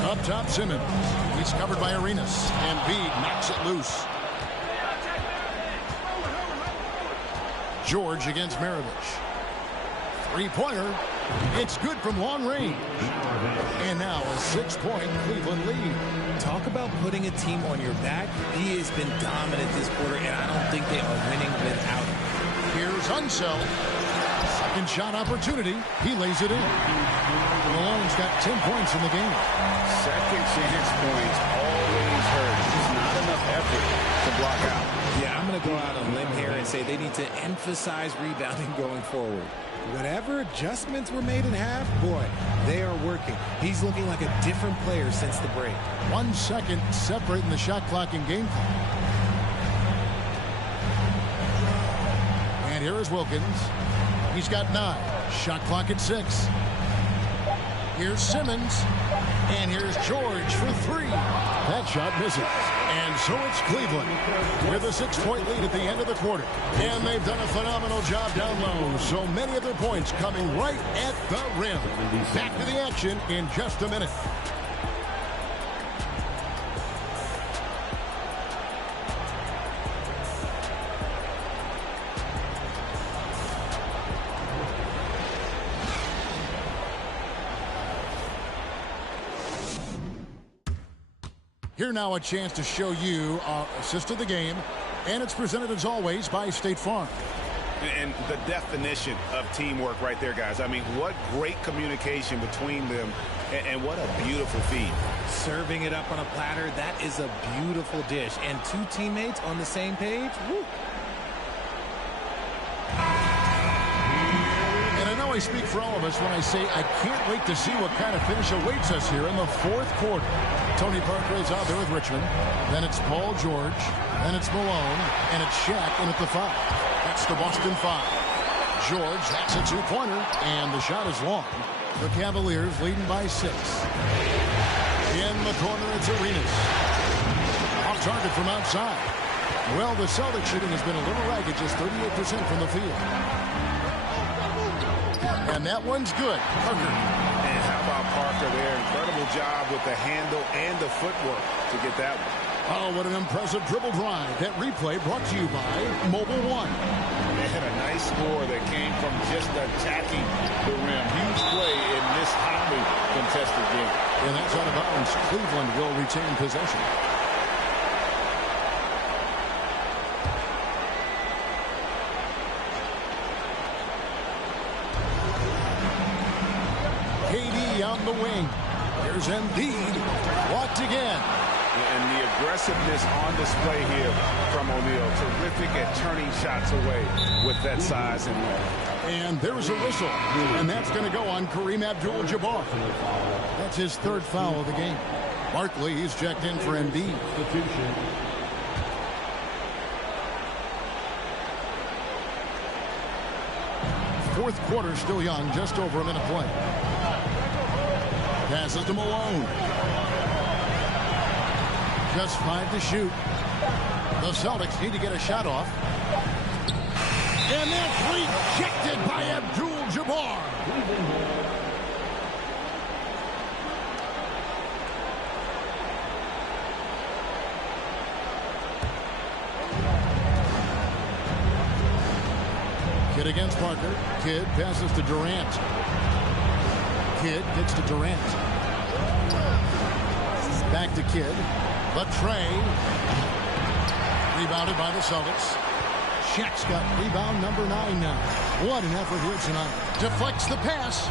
Up top, Simmons. He's covered by Arenas. Embiid knocks it loose. George against Maravich. Three-pointer. It's good from long range. And now a 6-point Cleveland lead. Talk about putting a team on your back. He has been dominant this quarter, and I don't think they are winning without him. Here's Unseld. Second shot opportunity. He lays it in. Malone's got 10 points in the game. Second chance points always hurt. Just not enough effort to block out. Yeah, I'm going to go out on a limb here and say they need to emphasize rebounding going forward. Whatever adjustments were made in half, boy, they are working. He's looking like a different player since the break. 1 second separating the shot clock and game clock. And here is Wilkins. He's got 9. Shot clock at 6. Here's Simmons. And here's George for 3. That shot misses. And so it's Cleveland with a 6-point lead at the end of the quarter. And they've done a phenomenal job down low. So many of their points coming right at the rim. Back to the action in just a minute. Here now a chance to show you our assist of the game, and it's presented as always by State Farm. And the definition of teamwork right there, guys. I mean, what great communication between them, and what a beautiful feed. Serving it up on a platter, that is a beautiful dish. And 2 teammates on the same page, woo. And I know I speak for all of us when I say I can't wait to see what kind of finish awaits us here in the 4th quarter. Tony Parker is out there with Richmond. Then it's Paul George. Then it's Malone. And it's Shaq in at the 5. That's the Boston 5. George, that's a 2-pointer. And the shot is long. The Cavaliers leading by 6. In the corner, it's Arenas. Off target from outside. Well, the Celtics shooting has been a little ragged, just 38% from the field. And that one's good. Parker. And how about Parker there? Incredible job with the handle and the footwork to get that one. Oh, what an impressive dribble drive. That replay brought to you by Mobile One. They had a nice score that came from just attacking the rim. Huge play in this hotly contested game. And that's out of bounds. Cleveland will retain possession. KD on the wing. Here's Embiid. Blocked again. And the aggressiveness on display here from O'Neal. Terrific at turning shots away with that size and length. And there's a whistle. And that's going to go on Kareem Abdul-Jabbar. That's his 3rd foul of the game. Barkley is checked in for Embiid. Fourth quarter still young, just over a minute play. Passes to Malone. Just 5 to shoot. The Celtics need to get a shot off. And that's rejected by Abdul-Jabbar. Kidd against Parker. Kidd passes to Durant. Kidd gets to Durant. Back to Kidd. Latrey. Rebounded by the Celtics. Shaq's got rebound number 9 now. What an effort here tonight. Deflects the pass.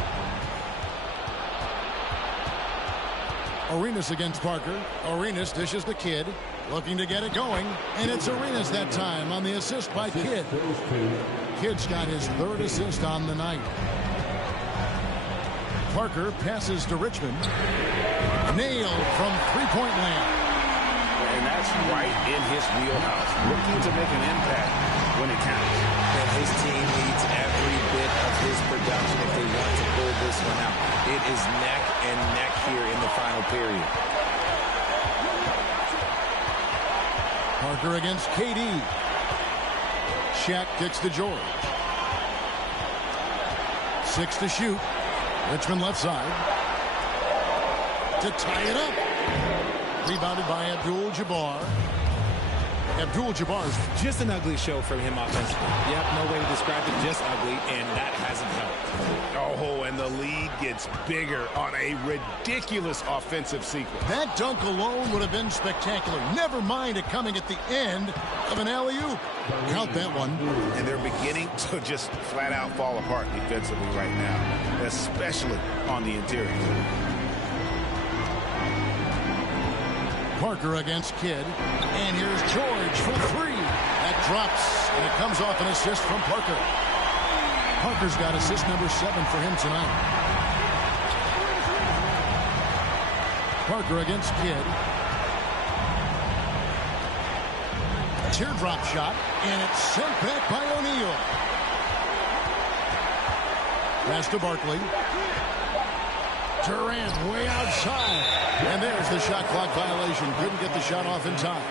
Arenas against Parker. Arenas dishes to Kidd. Looking to get it going. And it's Arenas that time on the assist by Kidd. Kidd's got his 3rd assist on the night. Parker passes to Richmond. Nailed from three-point land. And that's right in his wheelhouse. Looking to make an impact when it counts. And his team needs every bit of his production if they want to pull this one out. It is neck and neck here in the final period. Parker against KD. Shaq kicks to George. 6 to shoot. Richmond left side. To tie it up. Rebounded by Abdul-Jabbar. Abdul-Jabbar's just an ugly show from him offensively. Yep, no way to describe it, just ugly, and that hasn't helped. Oh, and the lead gets bigger on a ridiculous offensive sequence. That dunk alone would have been spectacular. Never mind it coming at the end of an alley-oop. Count that one. And they're beginning to just flat out fall apart defensively right now, especially on the interior. Parker against Kidd. And here's George for three. That drops, and it comes off an assist from Parker. Parker's got assist number 7 for him tonight. Parker against Kidd. Teardrop shot, and it's sent back by O'Neal. Pass to Barkley. Durant way outside. And there's the shot clock violation. Couldn't get the shot off in time.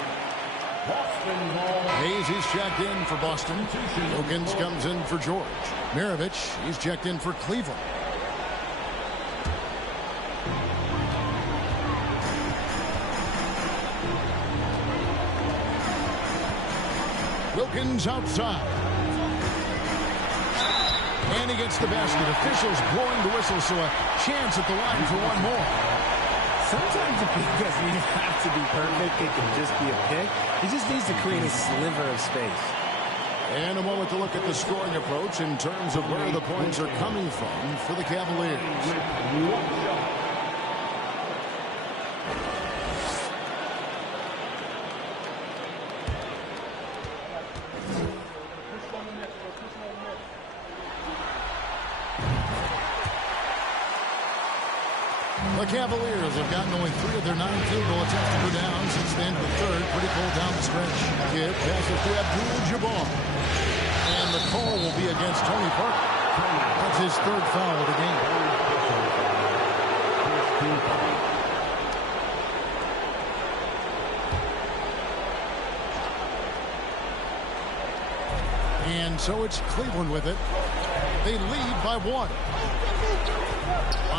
Hayes is checked in for Boston. Wilkins comes in for George. Mirovich, he's checked in for Cleveland. Wilkins outside. And he gets the basket. Officials blowing the whistle, so a chance at the line for one more. Sometimes the pick doesn't even have to be perfect. It can just be a pick. He just needs to create a sliver of space. And a moment to look at the scoring approach in terms of where the points are coming from for the Cavaliers. The Cavaliers have gotten only 3 of their 9 field goal attempts to go down since the end of the third. Pretty cold down the stretch. Kidd passes to Abdul-Jabbar. And the call will be against Tony Parker. That's his 3rd foul of the game. And so it's Cleveland with it. They lead by 1.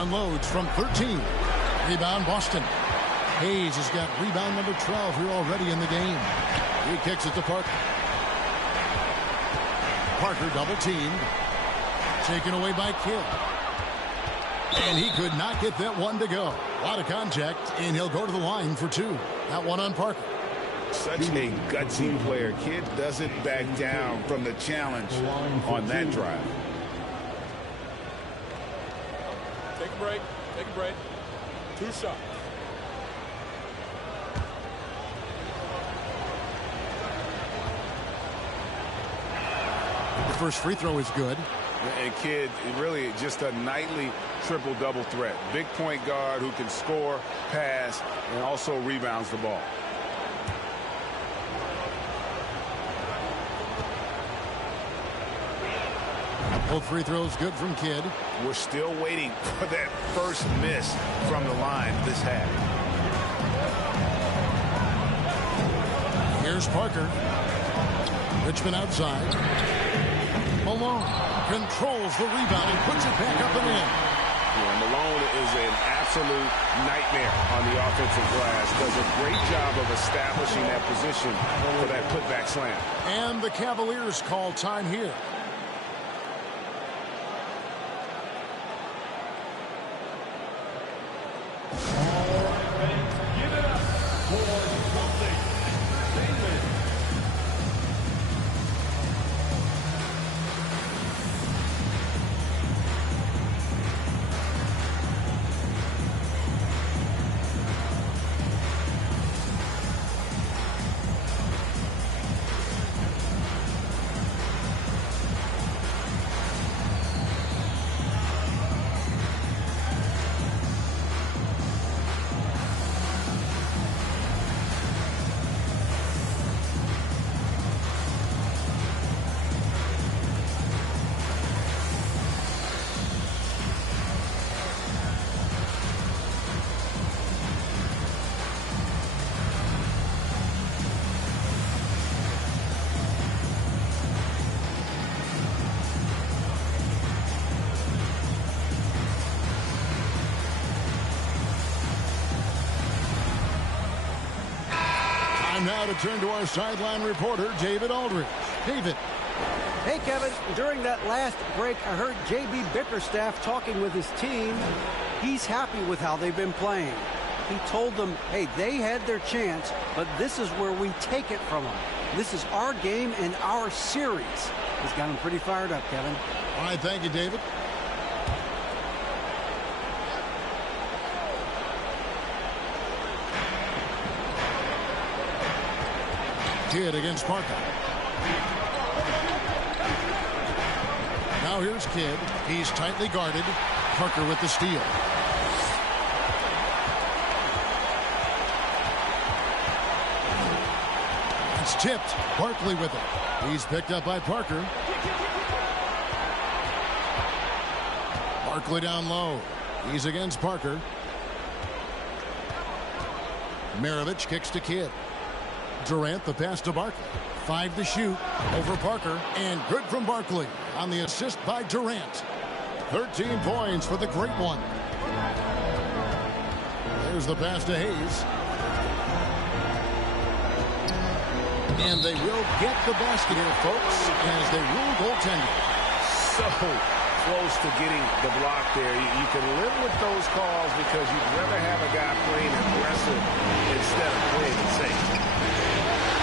Unloads from 13. Rebound Boston. Hayes has got rebound number 12 here already in the game. He kicks it to Parker. Parker double teamed. Taken away by Kidd. And he could not get that one to go. A lot of contact, and he'll go to the line for 2. That one on Parker. Such a gutsy player. Kidd doesn't back down from the challenge on that drive. Take a break. Take a break. 2 shots. The first free throw is good. And Kidd, really just a nightly triple-double threat. Big point guard who can score, pass, and also rebounds the ball. Both free throws good from Kidd. We're still waiting for that first miss from the line this half. Here's Parker. Richmond outside. Malone controls the rebound and puts it back up and in. Yeah, Malone is an absolute nightmare on the offensive glass. Does a great job of establishing that position for that putback slam. And the Cavaliers call time here. Time now to turn to our sideline reporter, David Aldridge. David. Hey, Kevin. During that last break, I heard J.B. Bickerstaff talking with his team. He's happy with how they've been playing. He told them, hey, they had their chance, but this is where we take it from them. This is our game and our series. He's got him pretty fired up, Kevin. All right, thank you, David. Kidd against Parker. Now here's Kidd. He's tightly guarded. Parker with the steal. It's tipped. Barkley with it. He's picked up by Parker. Barkley down low. He's against Parker. Maravich kicks to Kidd. Durant the pass to Barkley. 5 to shoot over Parker, and good from Barkley on the assist by Durant. 13 points for the Great One. There's the pass to Hayes. And they will get the basket here, folks, as they rule goaltending. So close to getting the block there. You can live with those calls because you'd rather have a guy playing aggressive instead of playing it safe.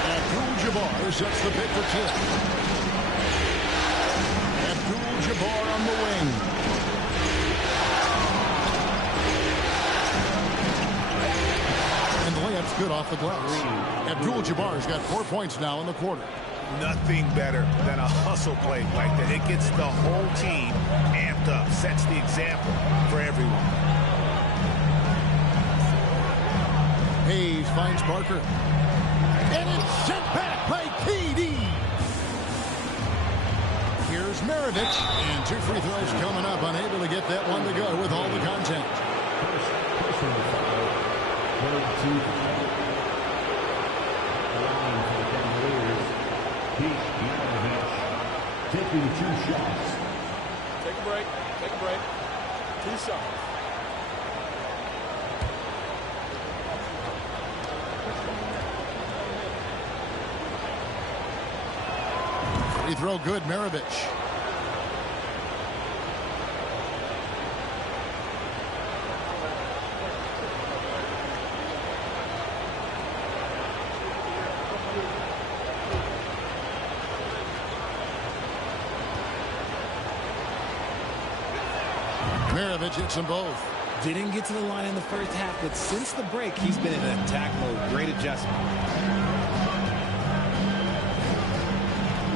Abdul-Jabbar sets the pick for Kidd. Abdul-Jabbar on the wing. And the layup's good off the glass. Abdul-Jabbar's got 4 points now in the quarter. Nothing better than a hustle play like that. It gets the whole team amped up, sets the example for everyone. Hayes finds Parker. And it's sent back by KD. Here's Maravich. And 2 free throws coming up. Unable to get that one to go with all the contact. Personal foul. Allowing for the Cavaliers. Pete Maravich taking 2 shots. Take a break. Take a break. 2 shots. Free throw good, Maravich. Maravich hits them both. Didn't get to the line in the first half, but since the break, he's been in attack mode. Great adjustment.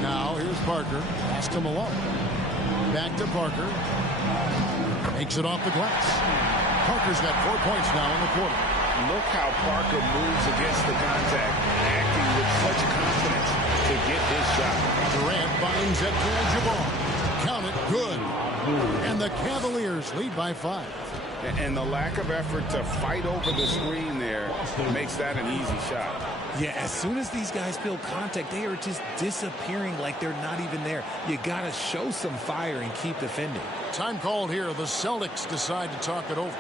Now here's Parker. Pass to Malone. Back to Parker. Makes it off the glass. Parker's got 4 points now in the quarter. Look how Parker moves against the contact, acting with such confidence to get his shot. Durant finds Abdul-Jabbar. Count it, good. And the Cavaliers lead by 5. And the lack of effort to fight over the screen there makes that an easy shot. Yeah, as soon as these guys feel contact, they are just disappearing like they're not even there. You got to show some fire and keep defending. Time called here. The Celtics decide to talk it over.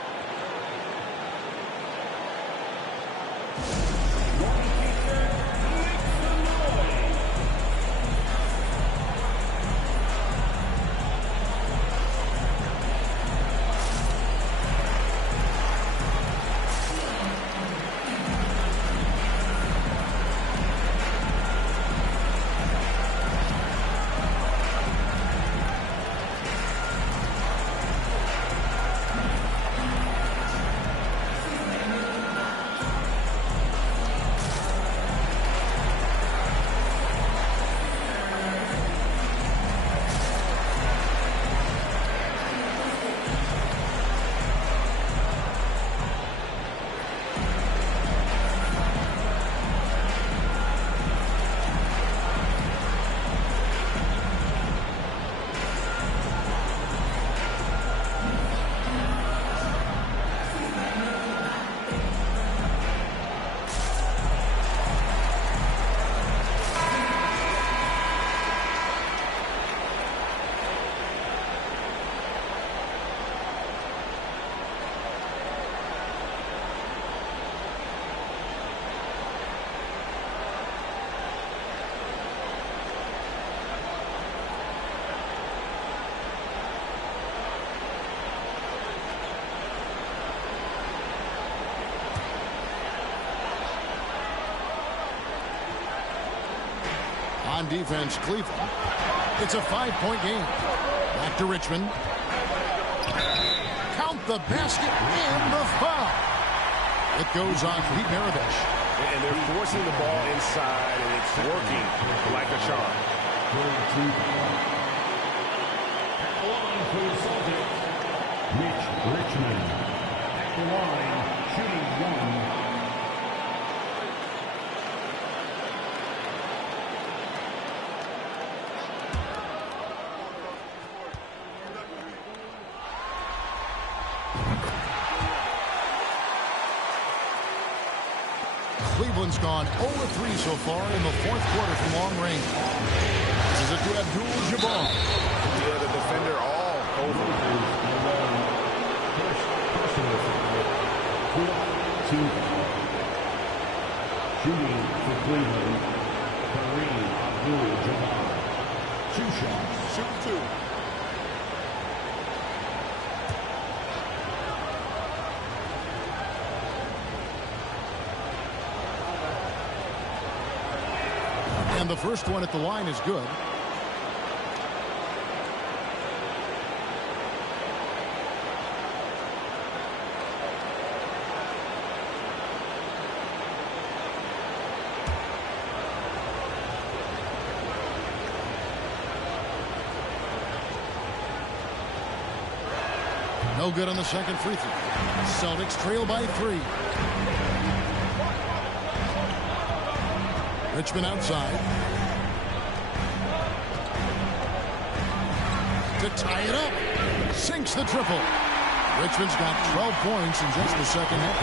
On defense, Cleveland. It's a 5-point game. Back to Richmond. Count the basket and the foul. It goes on Pete Maravich. And they're forcing the ball inside, and it's working like a charm. At the line for the Celtics, Richmond. At the line, shooting 1. Cleveland's gone 0-3 so far in the fourth quarter from long range. This is it to Abdul-Jabbar. Yeah, the defender all over. Shooting for Cleveland, Kareem Abdul-Jabbar. 2 shots. Shoot 2. And the first one at the line is good. No good on the second free throw. Celtics trail by 3. Richmond outside. To tie it up. Sinks the triple. Richmond's got 12 points in just the second half.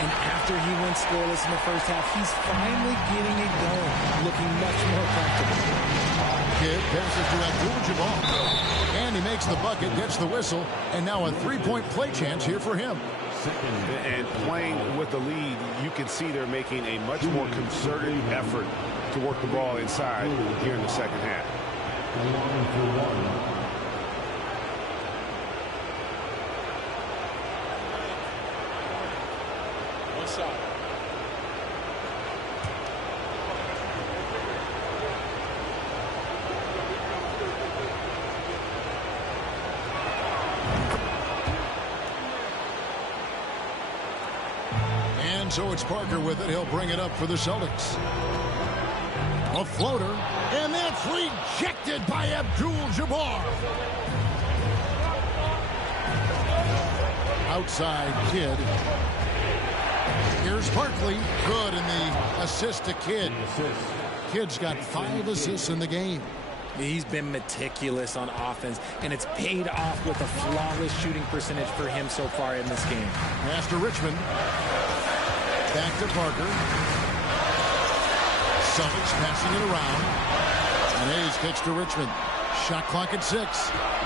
And after he went scoreless in the first half, he's finally getting it going, looking much more comfortable. Kidd passes to Abdul-Jabbar. And he makes the bucket, gets the whistle, and now a 3-point play chance here for him. And playing with the lead, you can see they're making a much more concerted effort to work the ball inside here in the second half. One shot. And so it's Parker with it. He'll bring it up for the Celtics. A floater, and that's rejected by Abdul-Jabbar. Outside Kidd. Here's Barkley. Good in the assist to Kidd. Kidd's got 5 assists in the game. He's been meticulous on offense, and it's paid off with a flawless shooting percentage for him so far in this game. Pass to Richmond. Back to Parker. Celtics passing it around. And Hayes kicks to Richmond. Shot clock at 6.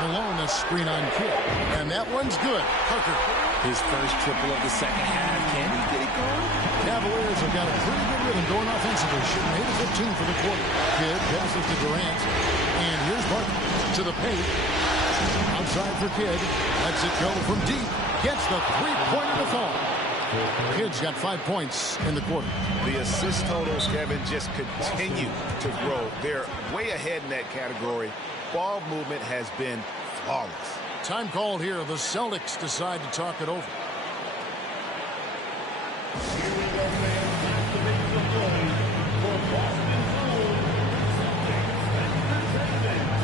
Malone a screen on Kidd. And that one's good. Parker. His first triple of the second half. Can he get it going? Cavaliers have got a pretty good rhythm going offensively. Shooting 8 of 15 for the quarter. Kidd passes to Durant. And here's Parker to the paint. Outside for Kidd. Lets it go from deep. Gets the three-pointer to fall. Kidd's got 5 points in the quarter. The assist totals, Kevin, just continue to grow. They're way ahead in that category. Ball movement has been flawless. Time called here. The Celtics decide to talk it over. Here we go, fans. Activating the play for Boston's own Celtics Entertainment.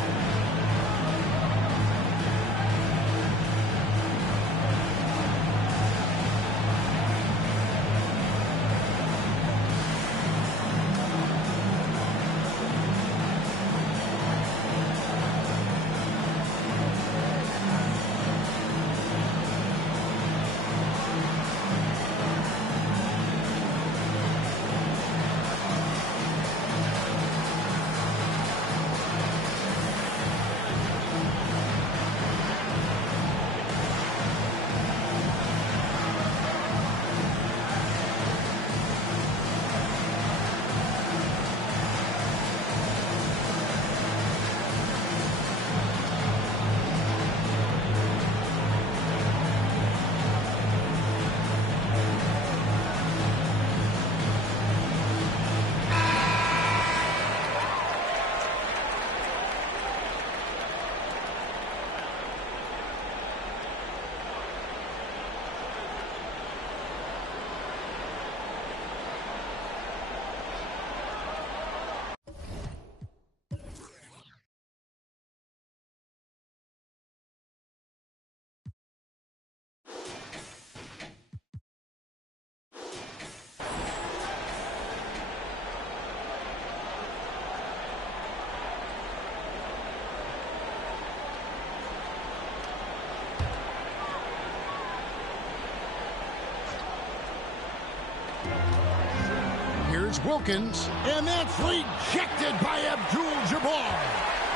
Here's Wilkins, and that's rejected by Abdul-Jabbar.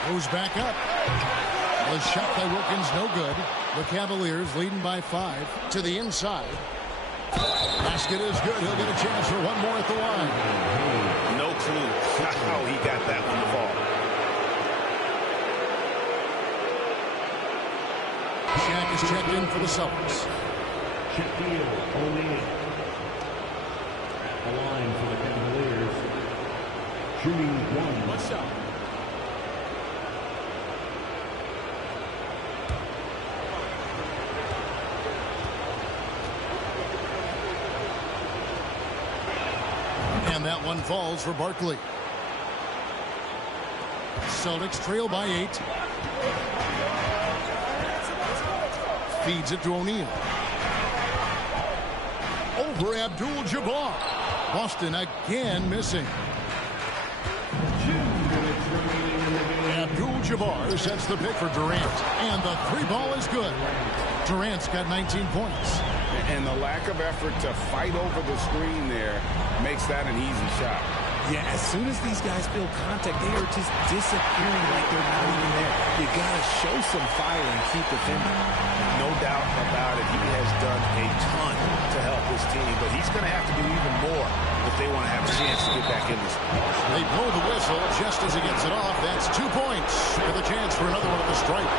Goes back up. The shot by Wilkins, no good. The Cavaliers leading by 5 to the inside. Basket is good. He'll get a chance for one more at the line. No clue how he got that one to fall. Shaq is checked in for the Celtics. Shaquille O'Neal. At the line for the Cavaliers. Shooting one shot. And that one falls for Barkley. Celtics trail by 8. Feeds it to O'Neal. Over Abdul-Jabbar. Boston again missing. Abdul-Jabbar sets the pick for Durant. And the 3-ball is good. Durant's got 19 points. And the lack of effort to fight over the screen there makes that an easy shot. Yeah, as soon as these guys feel contact, they are just disappearing like they're not even there. You got to show some fire and keep defending. No doubt about it. He has done a ton to help this team, but he's going to have to do even more if they want to have a chance to get back in this. They blow the whistle just as he gets it off. That's 2 points with a chance for another one at the stripe.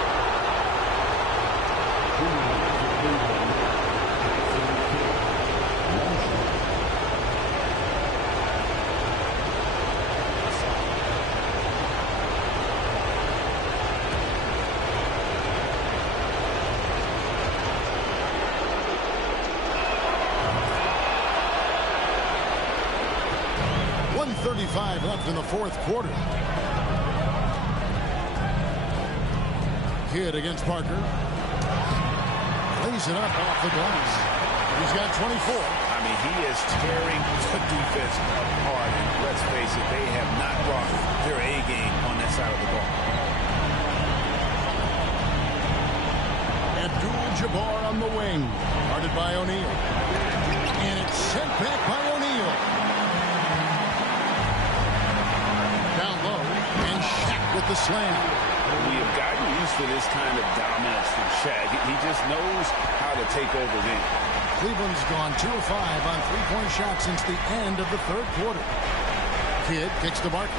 Left in the fourth quarter. Kidd against Parker. Lays it up off the glass. He's got 24. I mean, he is tearing the defense apart. Let's face it, they have not brought their A game on that side of the ball. Abdul-Jabbar on the wing. Guarded by O'Neal. And it's sent back by O'Neal. And Shaq with the slam. We have gotten used to this kind of dominance from Shaq. He just knows how to take over then. Cleveland's gone 2 of 5 on 3-point shots since the end of the third quarter. Kidd kicks to Barkley.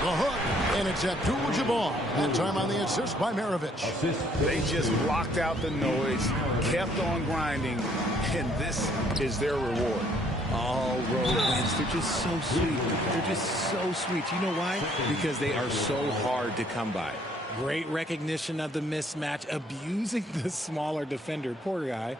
The hook, and it's Abdul-Jabbar. That time on the assist by Maravich. They just blocked out the noise, kept on grinding, and this is their reward. All road wins. They're just so sweet. They're just so sweet. You know why? Because they are so hard to come by. Great recognition of the mismatch, abusing the smaller defender. Poor guy.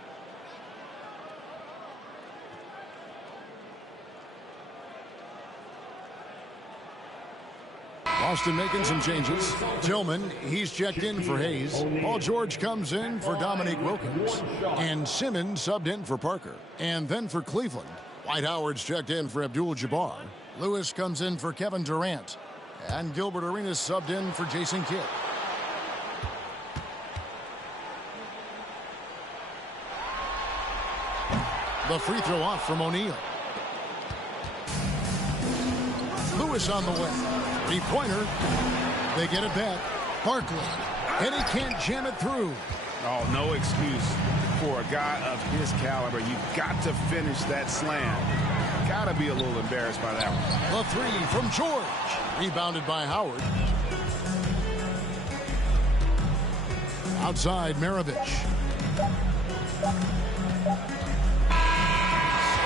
Boston making some changes. Tillman, he's checked in for Hayes. Paul George comes in for Dominique Wilkins. And Simmons subbed in for Parker. And then for Cleveland, Dwight Howard's checked in for Abdul-Jabbar. Lewis comes in for Kevin Durant. And Gilbert Arenas subbed in for Jason Kidd. The free throw off from O'Neal. Lewis on the way. 3-pointer. They get it back. Barkley. And he can't jam it through. Oh, no excuse for a guy of his caliber. You've got to finish that slam. Got to be a little embarrassed by that one. The three from George. Rebounded by Howard. Outside, Maravich.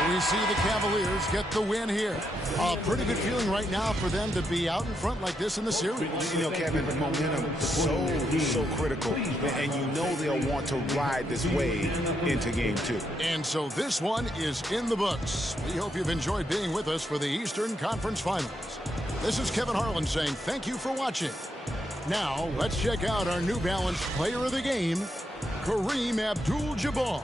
We see the Cavaliers get the win here. A pretty good feeling right now for them to be out in front like this in the series. You know, Kevin, momentum so critical. And you know they'll want to ride this wave into game 2. And so this one is in the books. We hope you've enjoyed being with us for the Eastern Conference Finals. This is Kevin Harlan saying thank you for watching. Now, let's check out our New Balance player of the game, Kareem Abdul-Jabbar.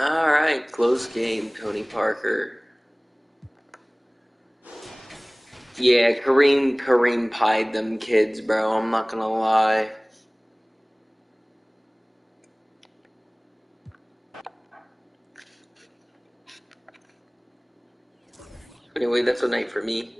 Alright, close game, Tony Parker. Yeah, Kareem pied them kids, bro. I'm not gonna lie. Anyway, that's a night for me.